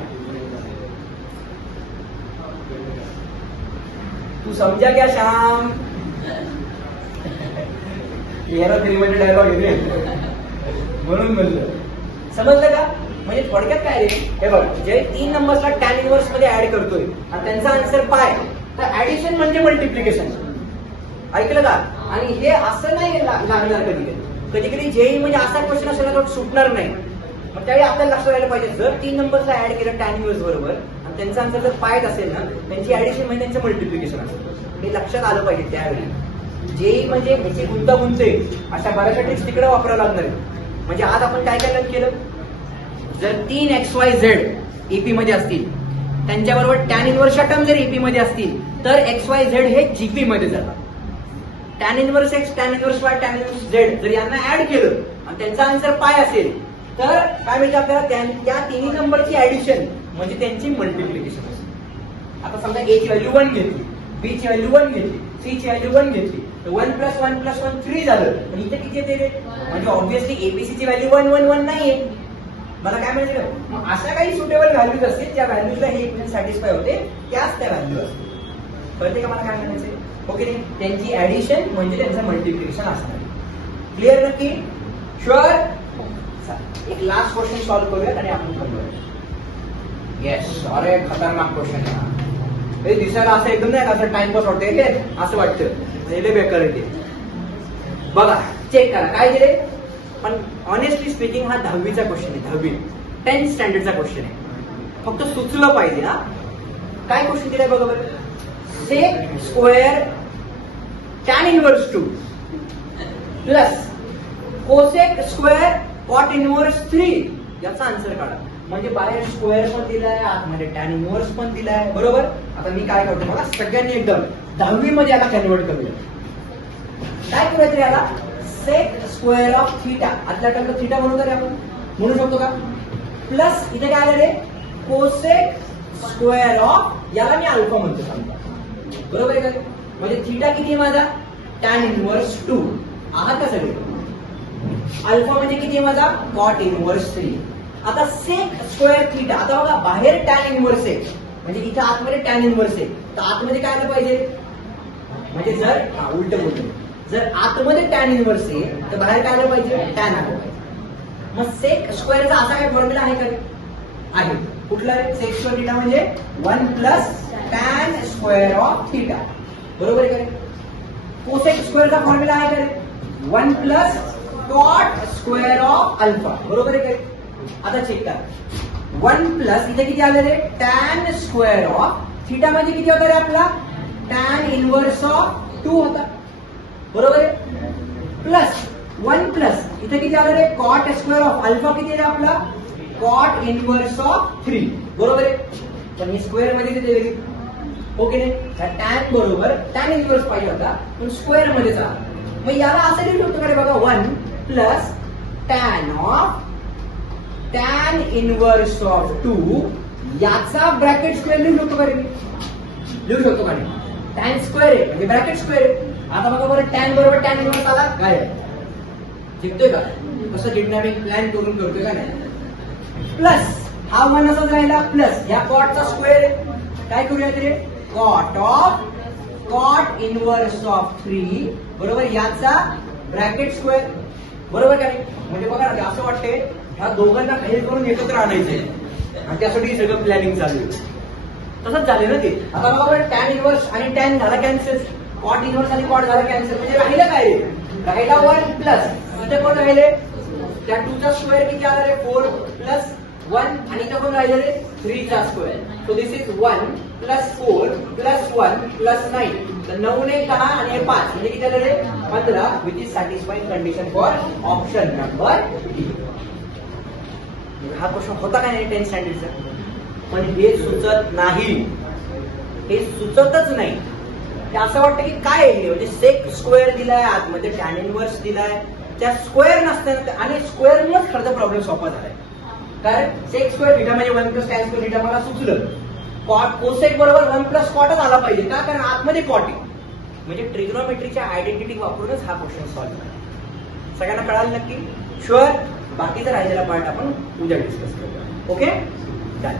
तू समजा क्या श्याम डायलॉग आहे म्हणून म्हणलं समजलं का. म्हणजे थोडक्यात काय रे हे बघ जे 3 नंबर्सला टॅन इनव्हर्स मध्ये ऍड करतोय आणि त्यांचा आन्सर पाय तर ऍडिशन म्हणजे मल्टिप्लिकेशन. ऐकलं का. आणि हे असं नाही लागणार कधी कधी कधी जेई म्हणजे असा क्वेश्चन असेल तो सुटणार नाही. मग त्यावेळी आपल्याला लक्षात राहिलं पाहिजे जर 3 नंबरचा ऍड केलं टॅन इनव्हर्स बरोबर आणि त्यांचा आन्सर जर पायच असेल ना, त्यांची ऍडिशन म्हणजे त्यांचं मल्टिप्लिकेशन असेल. हे लक्षात आलं पाहिजे त्यावेळी. जेई म्हणजे ह्याची गुंतागुंत आहे, अशा बऱ्याचशा ट्रिक्स तिकडे वापरावं लागणार आहे. म्हणजे आज आपण काय काय केलं, जर 3 XYZ ईपी मध्ये असतील, त्यांच्याबरोबर टॅन इनव्हर्सच्या टर्म जर ईपी मध्ये असतील, तर XYZ हे जीपी मध्ये जातात. Tan inverse x, tan inverse y, tan inverse z जर यांना ऍड केलं आणि त्यांचा आन्सर पाय असेल, तर काय माहिती आपल्याला, त्या तिन्ही नंबरची ऍडिशन म्हणजे त्यांची मल्टिप्लिकेशन असते. आता समजा ए ची व्हॅल्यू 1 घेतली, बी ची व्हॅल्यू 1 घेतली, सी ची व्हॅल्यू 1 घेतली, तर 1 + 1 + 1 3 झालं. पण इथे किती येते, म्हणजे ऑब्व्हियसली एबीसी ची व्हॅल्यू 1 1 1 नाहीये. मला काय माहिती, मग अशा काही सुटेबल व्हॅल्यूज असतील ज्या व्हॅल्यूजला हे इक्वेशन सॅटिस्फाय होते, त्याच त्या व्हॅल्यू असतील. कळते का मला काय म्हणायचंय? ओके, त्यांची ऍडिशन म्हणजे त्यांचं मल्टिप्लिकेशन असणार. क्लिअर नक्की? शुअर? एक लास्ट क्वेश्चन सॉल्व्ह करूयात आणि आपण थांबूया. येस, अरे खतरनाक क्वेश्चन आहे. हे दिसायला असं एकदम नाही, असं टाइमपास वाटतंय असं वाटतं, लय बेकार आहे ते. बघा, चेक करा काय दिले. पण ऑनेस्टली स्पीकिंग हा 10वीचा क्वेश्चन आहे, 10वी 10th स्टँडर्डचा क्वेश्चन आहे. फक्त सुचलं पाहिजे ना. काय क्वेश्चन दिलाय बघा बरं. Sec square tan inverse 2 plus cosec square cot inverse 3 याचा आन्सर काढा. म्हणजे बाहेर स्क्वेअर पण दिलाय, आतमध्ये टॅन इनव्हर्स पण दिलाय, बरोबर. आता मी काय करतो, मला सगळ्यांनी एकदम 10वी मध्ये याला कन्वर्ट करूया. काय करूया तरी याला, सेक स्क्वेअर ऑफ थीटा, आतल्या टर्म थीटा म्हणून तरी आपण म्हणू शकतो का. प्लस इथे काय आलं रे, कोसेक स्क्वेअर ऑफ, याला मी अल्फा म्हणतो समजा, बरोबर आहे का. म्हणजे थीटा किती आहे माझा, टॅन इनव्हर्स 2 आहात का सगळे. अल्फा म्हणजे किती आहे माझा, कॉट इनव्हर्स 3. आता सेक स्क्वेअर थीटा, आता बघा बाहेर टॅन इनव्हर्स आहे, म्हणजे इथे आतमध्ये टॅन इनव्हर्स आहे, तर आतमध्ये काय आलं पाहिजे, म्हणजे जर उलट बोलतो, जर आतमध्ये टॅन इनव्हर्स आहे तर बाहेर काय आलं पाहिजे, टॅन आलं पाहिजे. मग सेक स्क्वेअरचा असा काय फॉर्म्युला आहे का, आहे. कुठला आहे, सेक स्क्वेअर थीटा म्हणजे 1 + टॅन स्क्वेअर ऑफ थीटा, बरोबर आहे का. कोसेक स्क्वेअरचा फॉर्म्युला आहे का, 1 + कॉट स्क्वेअर ऑफ अल्फा, बरोबर आहे का. आता चेक करा, 1 + इथे किती आलं रे, टॅन स्क्वेअर ऑफ थीटा म्हणजे किती होता रे आपला, टॅन इनव्हर्स ऑफ 2 होता, बरोबर आहे. प्लस 1 + इथे किती आलं रे, कॉट स्क्वेअर ऑफ अल्फा किती आहे आपला, कॉट इनव्हर्स ऑफ 3, बरोबर आहे. पण ही स्क्वेअर मध्ये दिलेली, ओके. टॅन बरोबर टॅन इनव्हर्स पाहिजे होता, पण स्क्वेअर मध्ये जा. मग याला असं लिहू शकतो का बघा, 1 + tan of tan inverse of 2 याचा ब्रॅकेट स्क्वेअर लिहू शकतो का रे, लिहू शकतो का नाही. टॅन स्क्वेअर आहे म्हणजे ब्रॅकेट स्क्वेअर आहे. आता बघा बरं, टॅन बरोबर टॅन इनव्हर्स आला काय, जिंकतोय का, कसं जिंकण्याचा प्लॅन करून करतोय का नाही. प्लस हा 1 असाच राहिला, प्लस या कॉटचा स्क्वेअर काय करूया तरी, cot of cot inverse of 3 बरोबर, याचा ब्रॅकेट स्क्वेअर, बरोबर का नाही. म्हणजे बघा ना, असं वाटतंय ह्या दोघांना काही करून एकत्र आणायचंय आणि त्यासाठी सगळं प्लॅनिंग चालू आहे. तसंच झालं ना ते. आता बघा बरं, टॅन इनव्हर्स आणि टॅन झाला कॅन्सल, कॉट इनव्हर्स आणि कॉट झाला कॅन्सल, म्हणजे राहिलं काय, राहिला 1 + इथे कोण राहिले, त्या 2चा स्क्वेअर किती आला रे, 4 + 1 आणि इथं कोण राहिले रे, 3चा स्क्वेअर. So this is 1 + 4 + 1 + 9. तर 9 ने 10 आणि हे 5 म्हणजे किती आलं रे, 15, which is satisfying condition for option number D. हा क्वेश्चन होता काय नाही 10th स्टँडर्डचा, पण हे सुचत नाही, हे सुचतच नाही. ते असं वाटतं की काय आहे, म्हणजे सेक स्क्वेअर दिलाय, आतमध्ये टॅन इनव्हर्स दिलाय, त्या स्क्वेअर नसतात आणि स्क्वेअरमुळेच खरंच प्रॉब्लेम सोपा झालाय. कारण सेक स्क्वेअर थीटा म्हणजे 1 + टॅन स्क्वेअर थीटा मला सुचलं, कॉट कोसेक बरोबर 1 + कॉटच आला पाहिजे का, कारण आतमध्ये कॉट आहे. म्हणजे ट्रिग्नोमेट्रीच्या आयडेंटिटी वापरूनच हा क्वेश्चन सॉल्व्ह करा. सगळ्यांना कळालं नक्की, शुअर. बाकीचा राहिलेला पार्ट आपण उद्या डिस्कस करूया. ओके, चालेल.